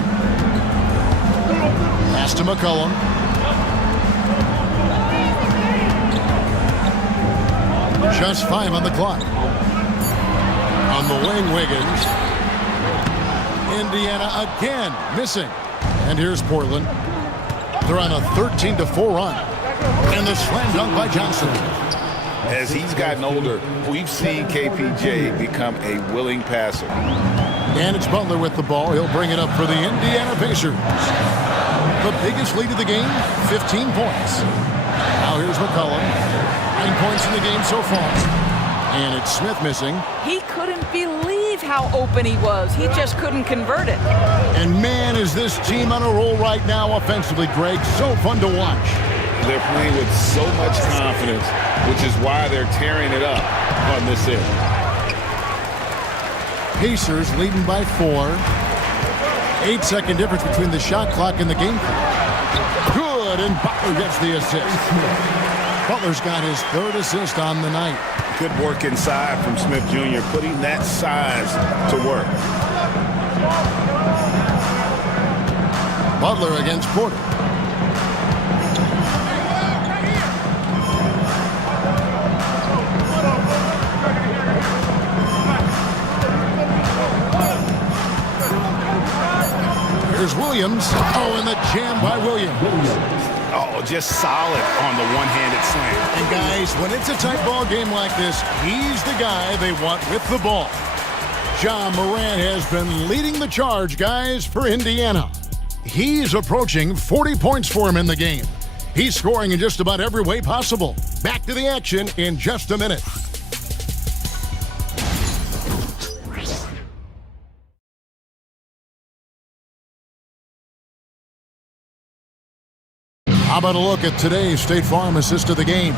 Pass to McCollum. Just 5 on the clock. On the wing, Wiggins. Indiana again missing. And here's Portland. They're on a 13-4 run. And the slam dunk by Johnson. As he's gotten older, we've seen KPJ become a willing passer. And it's Butler with the ball. He'll bring it up for the Indiana Pacers. The biggest lead of the game, 15 points. Now Now here's McCollum. 9 points in the game so far. And it's Smith missing. He couldn't believe how open he was. He just couldn't convert it. And man, is this team on a roll right now offensively, Greg. So fun to watch. They're playing with so much confidence, which is why they're tearing it up on this end. Pacers leading by 4. 8-second difference between the shot clock and the game clock. Good, and Butler gets the assist. Butler's got his 3rd assist on the night. Good work inside from Smith Jr., putting that size to work. Butler against Porter. Here's Williams. Oh, and the jam by Williams. Oh, just solid on the one-handed slam. And guys, when it's a tight ball game like this, he's the guy they want with the ball. Ja Morant has been leading the charge, guys, for Indiana. He's approaching 40 points for him in the game. He's scoring in just about every way possible. Back to the action in just a minute. How about a look at today's State Farm assist of the game?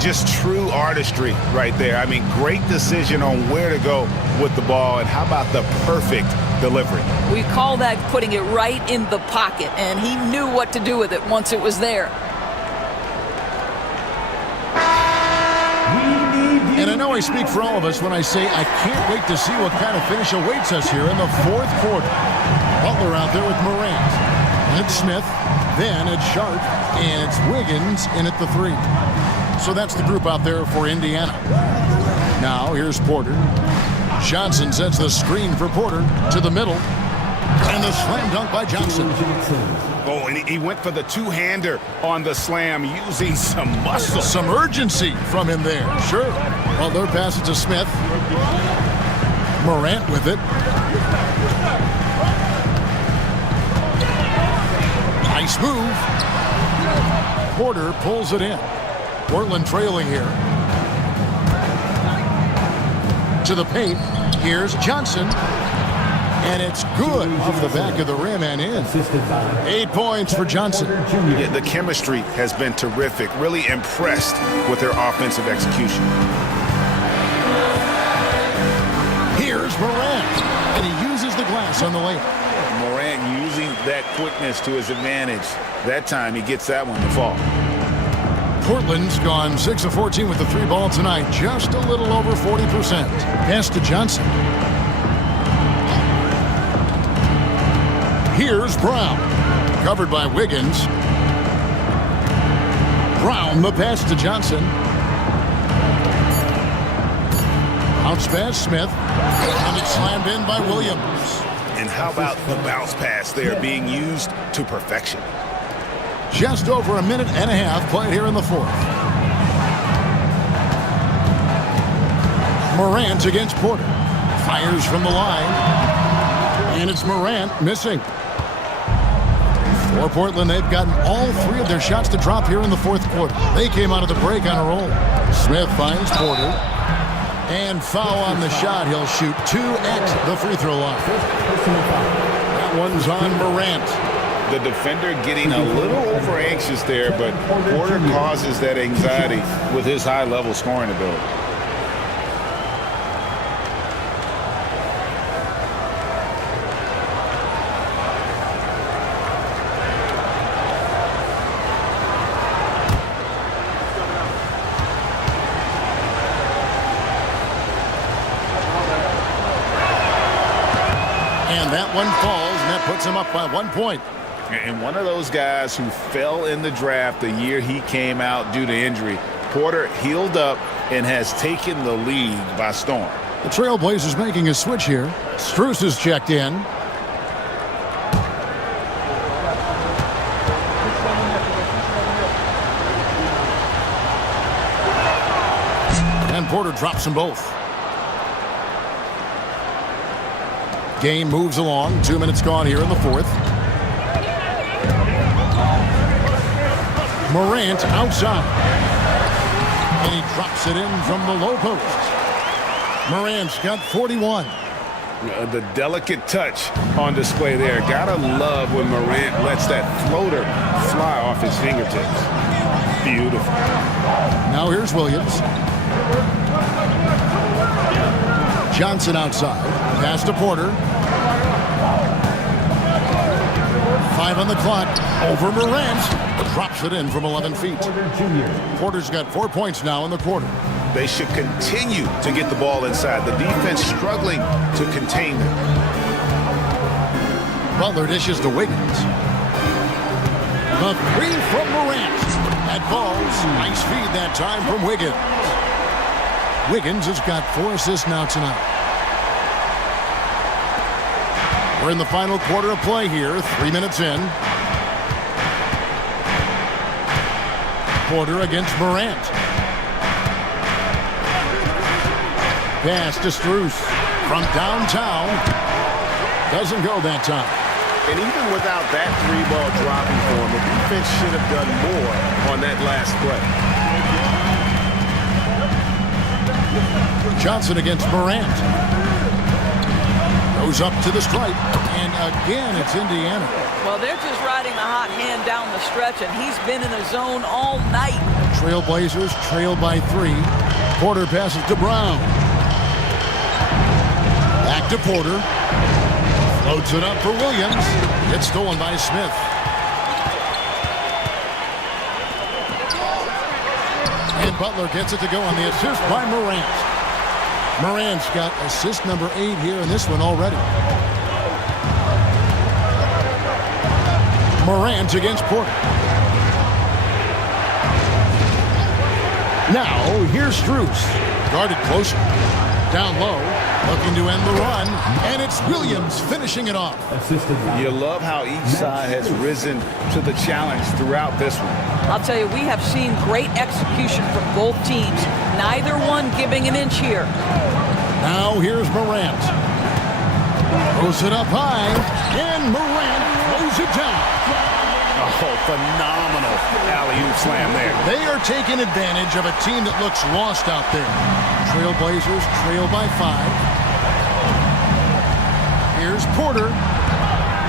Just true artistry right there. I mean, great decision on where to go with the ball, and how about the perfect delivery? We call that putting it right in the pocket, and he knew what to do with it once it was there. And I know I speak for all of us when I say I can't wait to see what kind of finish awaits us here in the 4th quarter. Butler out there with Morant. It's Smith, then it's Sharp, and it's Wiggins in at the 3. So that's the group out there for Indiana. Now here's Porter. Johnson sets the screen for Porter to the middle. And the slam dunk by Johnson. Oh, and he went for the two-hander on the slam, using some muscle. Some urgency from him there, sure. Butler passes to Smith. Morant with it. Nice move. Porter pulls it in. Portland trailing here. To the paint. Here's Johnson. And it's good off the back of the rim and in. 8 points for Johnson. Yeah, the chemistry has been terrific. Really impressed with their offensive execution. Here's Morant. And he uses the glass on the layup. Morant using that quickness to his advantage. That time he gets that one to fall. Portland's gone 6 of 14 with the 3 ball tonight. Just a little over 40%. Pass to Johnson. Here's Brown. Covered by Wiggins. Brown, the pass to Johnson. Bounce pass, Smith. And it's slammed in by Williams. And how about the bounce pass there being used to perfection? Just over a minute and a half played here in the 4th. Morant against Porter. Fires from the line. And it's Morant missing. For Portland, they've gotten all 3 of their shots to drop here in the 4th quarter. They came out of the break on a roll. Smith finds Porter. And foul on the shot. He'll shoot 2 at the free throw line. That one's on Morant. The defender getting a little over anxious there, but Porter causes that anxiety with his high-level scoring ability. And that one falls, and that puts him up by 1 point. And one of those guys who fell in the draft the year he came out due to injury. Porter healed up and has taken the league by storm. The Trailblazers making a switch here. Strus is checked in. And Porter drops them both. Game moves along. 2 minutes gone here in the 4th. Morant outside. And he drops it in from the low post. Morant's got 41. The delicate touch on display there. Gotta love when Morant lets that floater fly off his fingertips. Beautiful. Now here's Williams. Johnson outside. Pass to Porter. 5 on the clock. Over Morant. Drops it in from 11 feet. Porter's got 4 points now in the quarter. They should continue to get the ball inside. The defense struggling to contain them. Butler dishes to Wiggins. The 3 from Morant. That falls. Nice feed that time from Wiggins. Wiggins has got 4 assists now tonight. We're in the final quarter of play here. 3 minutes in. Porter against Morant. Pass to Strus from downtown. Doesn't go that time. And even without that 3-ball dropping for him, the defense should have done more on that last play. Johnson against Morant. Goes up to the stripe. And again, it's Indiana. Well, they're just riding the hot hand down the stretch, and he's been in a zone all night. Trailblazers trail by 3. Porter passes to Brown. Back to Porter. Floats it up for Williams. It's stolen by Smith. And Butler gets it to go on the assist by Morant. Morant's got assist number 8 here in this one already. Morant against Porter. Now, here's Strus. Guarded closer. Down low. Looking to end the run. And it's Williams finishing it off. You love how each side has risen to the challenge throughout this one. I'll tell you, we have seen great execution from both teams. Neither one giving an inch here. Now here's Morant. Throws it up high. And Morant throws it down. Oh, phenomenal alley-oop slam there. They are taking advantage of a team that looks lost out there. Trailblazers trail by 5. Here's Porter.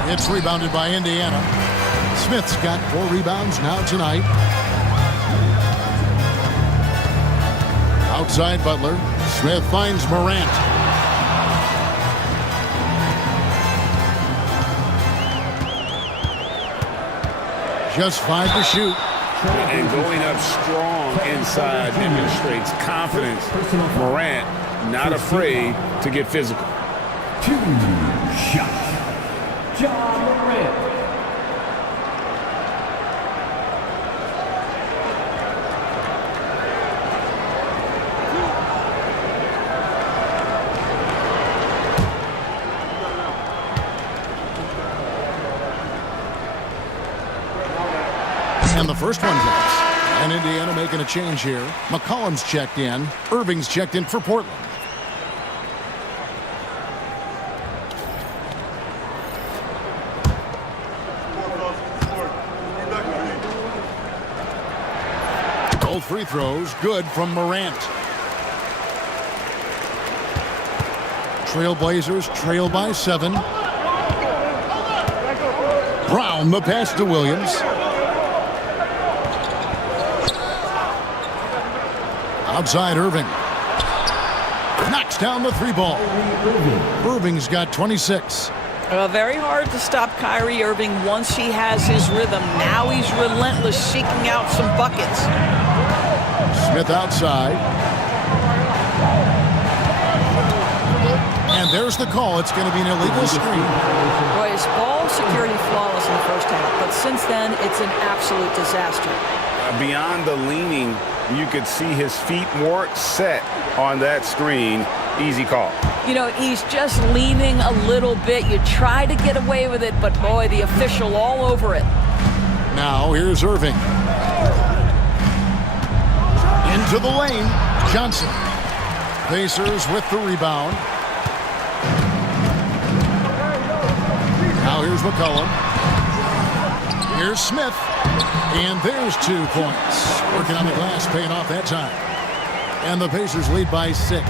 It's rebounded by Indiana. Smith's got 4 rebounds now tonight. Outside Butler. Smith finds Morant. Just 5 to shoot. And going up strong inside demonstrates confidence. Morant not afraid to get physical. 2 shots. John Morant. And the first one goes. And Indiana making a change here. McCollum's checked in. Irving's checked in for Portland. Both free throws good from Morant. Trailblazers trail by 7. Brown the pass to Williams. Outside Irving. Knocks down the 3-ball. Irving's got 26. Very hard to stop Kyrie Irving once he has his rhythm. Now he's relentless, seeking out some buckets. Smith outside. And there's the call. It's going to be an illegal screen. Boy, his ball security flawless in the first half, but since then, it's an absolute disaster. Beyond the leaning, you could see his feet weren't set on that screen. Easy call. You know, he's just leaning a little bit. You try to get away with it, but boy, the official all over it. Now here's Irving. Into the lane. Johnson. Pacers with the rebound. Now here's McCollum. Here's Smith. And there's 2 points. Working on the glass, paying off that time. And the Pacers lead by 6.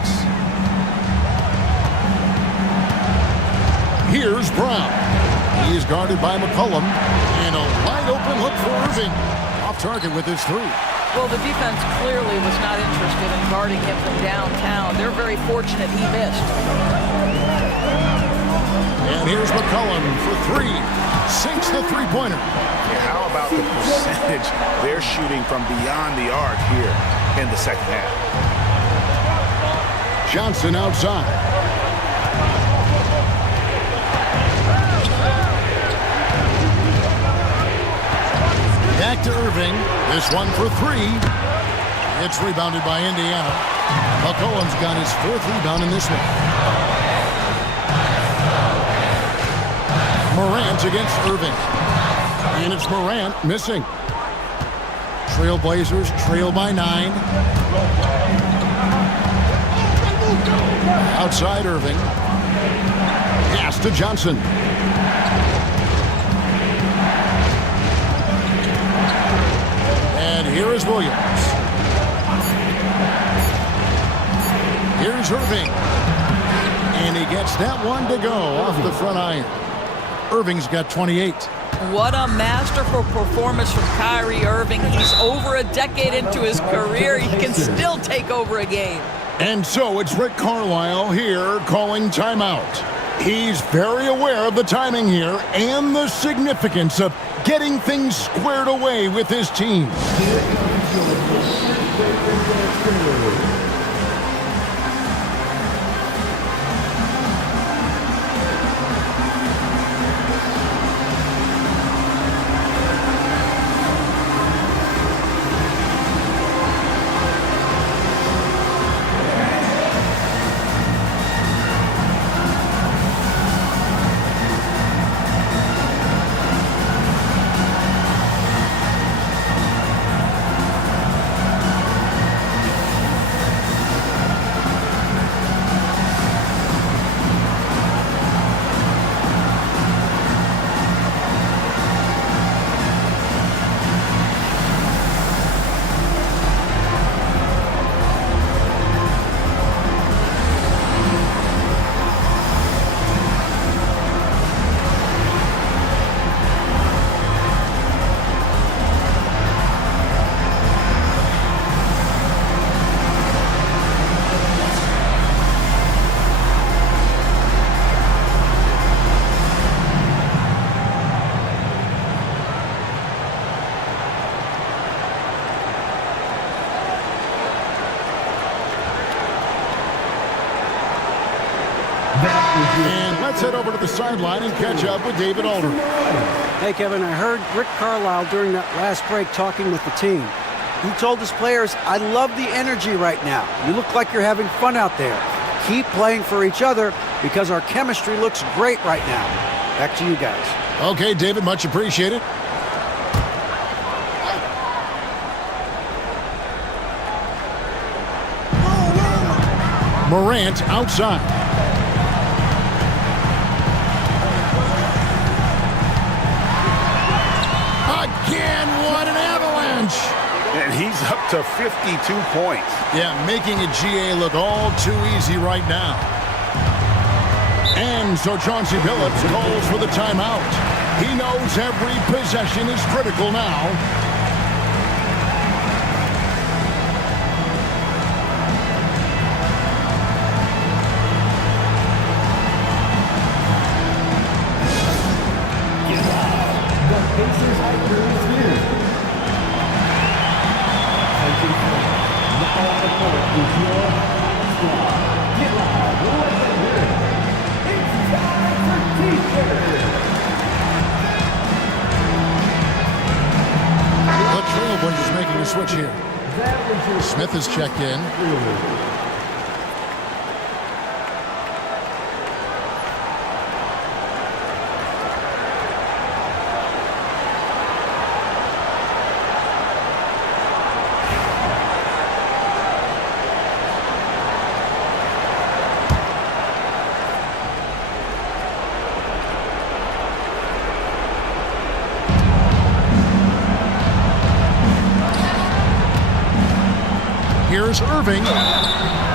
Here's Brown. He's guarded by McCollum. And a wide open look for Irving. Off target with his 3. Well, the defense clearly was not interested in guarding him from downtown. They're very fortunate he missed. And here's McCollum for 3. Sinks the three-pointer. Yeah, how about the percentage they're shooting from beyond the arc here in the second half? Johnson outside. Back to Irving. This one for 3. It's rebounded by Indiana. McCollum's got his 4th rebound in this one. Morant against Irving. And it's Morant missing. Trailblazers trail by 9. Outside Irving. Pass to Johnson. And here is Williams. Here's Irving. And he gets that one to go off the front iron. Irving's got 28. What a masterful performance from Kyrie Irving. He's over a decade into his career. He can still take over a game. And so it's Rick Carlisle here calling timeout. He's very aware of the timing here and the significance of getting things squared away with his team. And let's head over to the sideline and catch up with David Alder. Hey, Kevin, I heard Rick Carlisle during that last break talking with the team. He told his players, I love the energy right now. You look like you're having fun out there. Keep playing for each other because our chemistry looks great right now. Back to you guys. Okay, David, much appreciated. Morant outside. Again, what an avalanche! And he's up to 52 points. Yeah, making a GA look all too easy right now. And so Chauncey Billups calls for the timeout. He knows every possession is critical now. Trailblazers making a switch here. Smith is checked in. Here's Irving.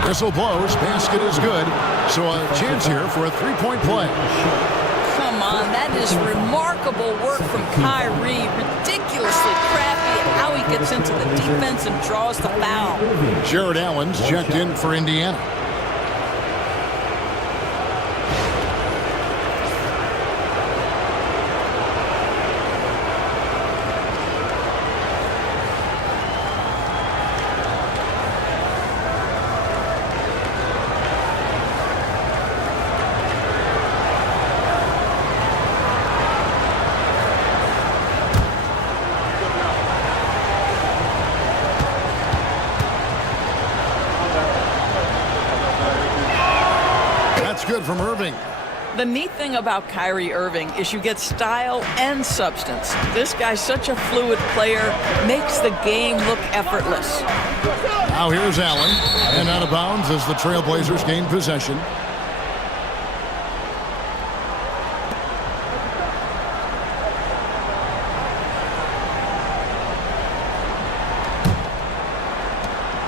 Whistle blows. Basket is good. So a chance here for a three-point play. Come on, that is remarkable work from Kyrie. Ridiculously crafty at how he gets into the defense and draws the foul. Jared Allen's checked in for Indiana. Good from Irving. The neat thing about Kyrie Irving is you get style and substance. This guy's such a fluid player, makes the game look effortless. Now here's Allen, and out of bounds as the Trailblazers gain possession.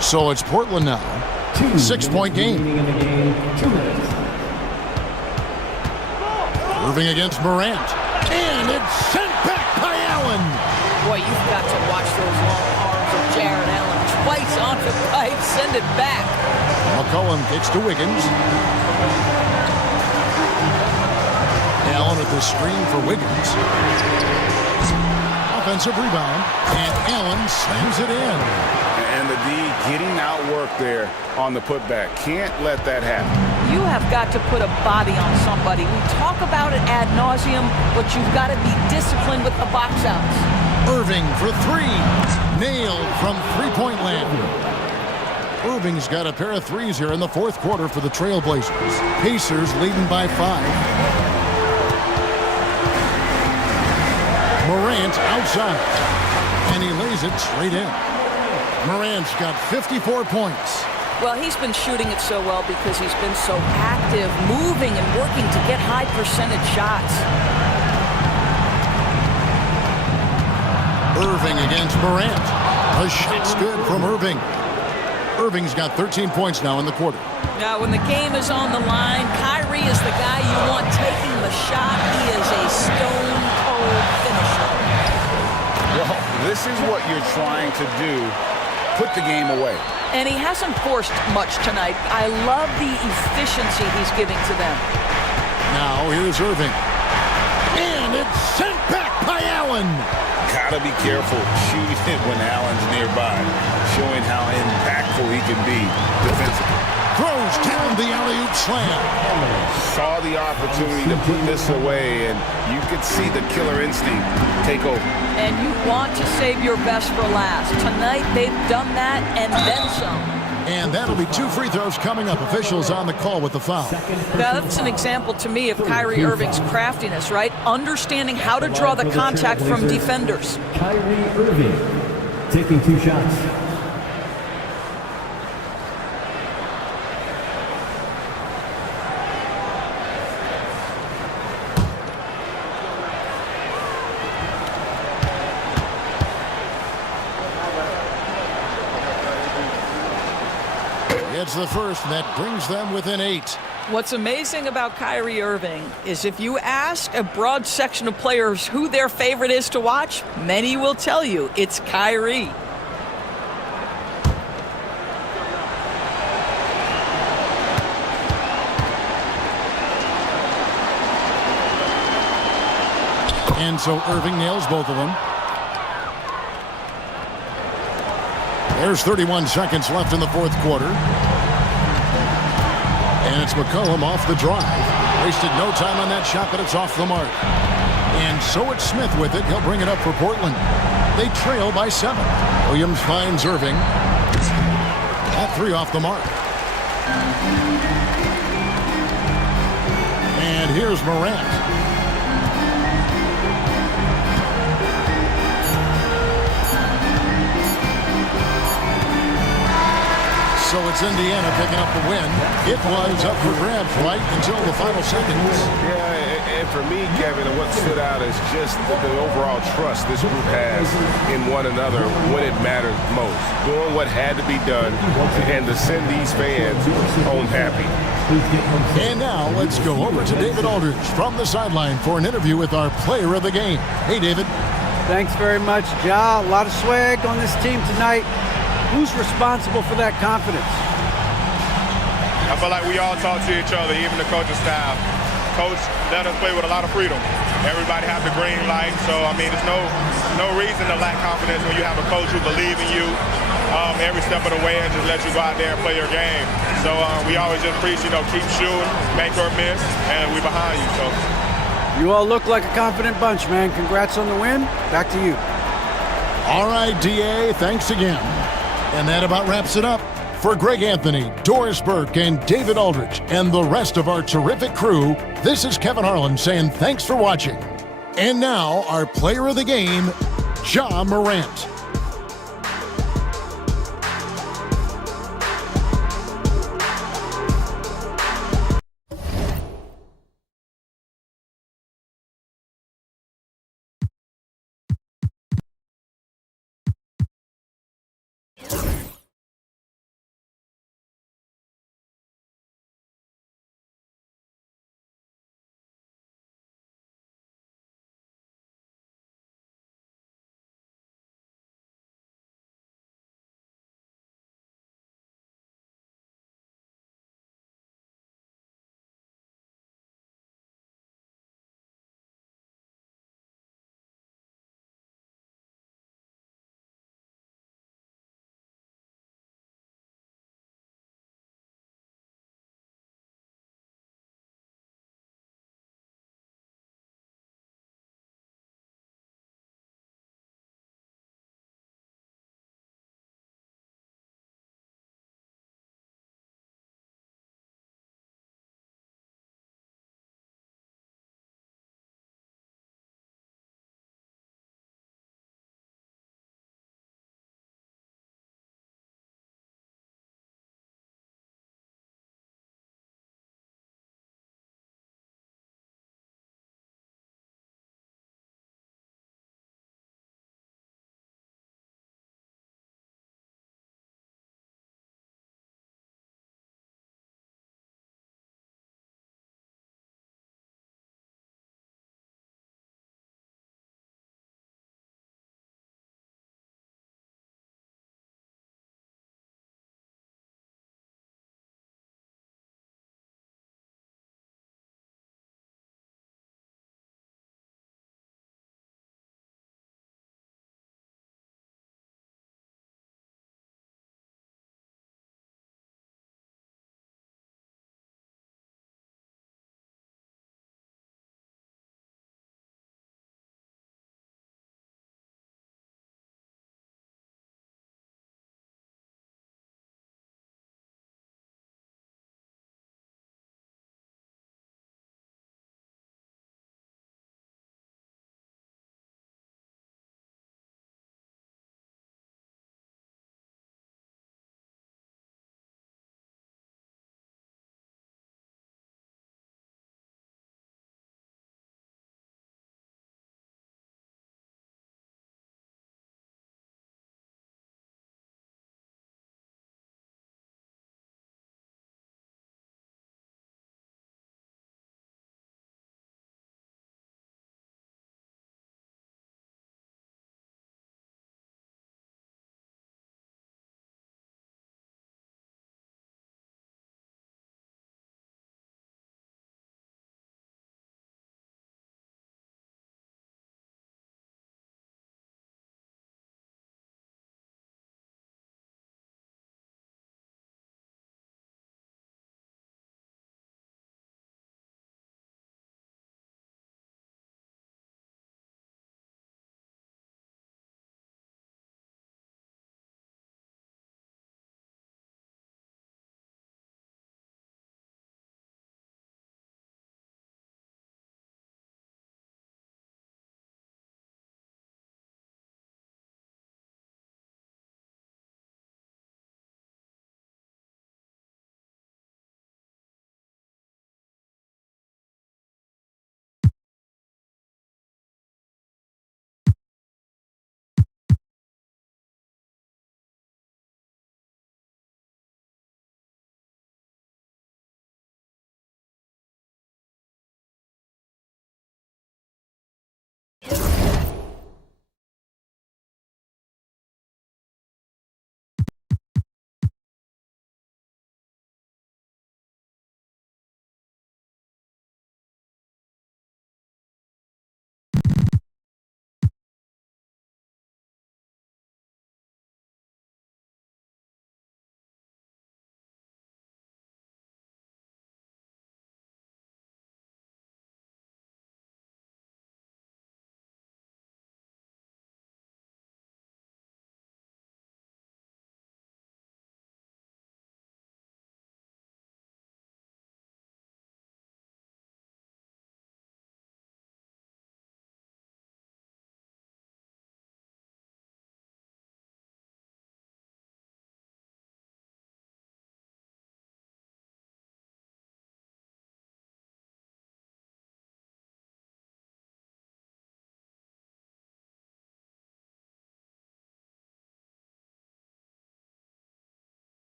So it's Portland now. 6-point game. 2 minutes. Irving against Morant. And it's sent back by Allen. Boy, you've got to watch those long arms of Jared Allen. Twice on the pipe, send it back. McCollum kicks to Wiggins. Allen at the screen for Wiggins. Offensive rebound. And Allen slams it in. And the D getting outworked there on the putback. Can't let that happen. You have got to put a body on somebody. We talk about it ad nauseum, but you've got to be disciplined with the box outs. Irving for three. Nailed from three-point land. Irving's got a pair of threes here in the fourth quarter for the Trailblazers. Pacers leading by 5. Morant outside. And he lays it straight in. Morant's got 54 points. Well, he's been shooting it so well because he's been so active, moving and working to get high percentage shots. Irving against Morant. A shot's good from Irving. Irving's got 13 points now in the quarter. Now, when the game is on the line, Kyrie is the guy you want taking the shot. He is a stone-cold finisher. Well, this is what you're trying to do. Put the game away. And he hasn't forced much tonight. I love the efficiency he's giving to them. Now here's Irving. And it's sent back by Allen. Gotta be careful shooting it when Allen's nearby, showing how impactful he can be defensively. Throws down the alley-oop slam. Saw the opportunity to put this away, and you could see the killer instinct take over. And you want to save your best for last. Tonight, they've done that and then some. And that'll be 2 free throws coming up. Officials on the call with the foul. Now, that's an example to me of Kyrie Irving's craftiness, right? Understanding how to draw the contact from defenders. Kyrie Irving taking 2 shots. It's the first, and that brings them within 8. What's amazing about Kyrie Irving is if you ask a broad section of players who their favorite is to watch, many will tell you it's Kyrie. And so Irving nails both of them. There's 31 seconds left in the fourth quarter. And it's McCollum off the drive. Wasted no time on that shot, but it's off the mark. And so it's Smith with it. He'll bring it up for Portland. They trail by 7. Williams finds Irving. That 3 off the mark. And here's Morant. So So it's Indiana picking up the win. It was up for grabs right until the final seconds. Yeah, and for me, Kevin, what stood out is just the overall trust this group has in one another when it matters most. Doing what had to be done and to send these fans home happy. And now let's go over to David Aldridge from the sideline for an interview with our player of the game. Hey, David. Thanks very much, Ja. A lot of swag on this team tonight. Who's responsible for that confidence? I feel like we all talk to each other, even the coaching staff. Coach let us play with a lot of freedom. Everybody have the green light, so I mean, there's no reason to lack confidence when you have a coach who believes in you every step of the way and just let you go out there and play your game. So we always just preach, keep shooting, make or miss, and we behind you. So you all look like a confident bunch, man. Congrats on the win. Back to you. All right, DA, thanks again. And that about wraps it up. For Greg Anthony, Doris Burke, and David Aldridge, and the rest of our terrific crew, this is Kevin Harlan saying thanks for watching. And now, our player of the game, Ja Morant.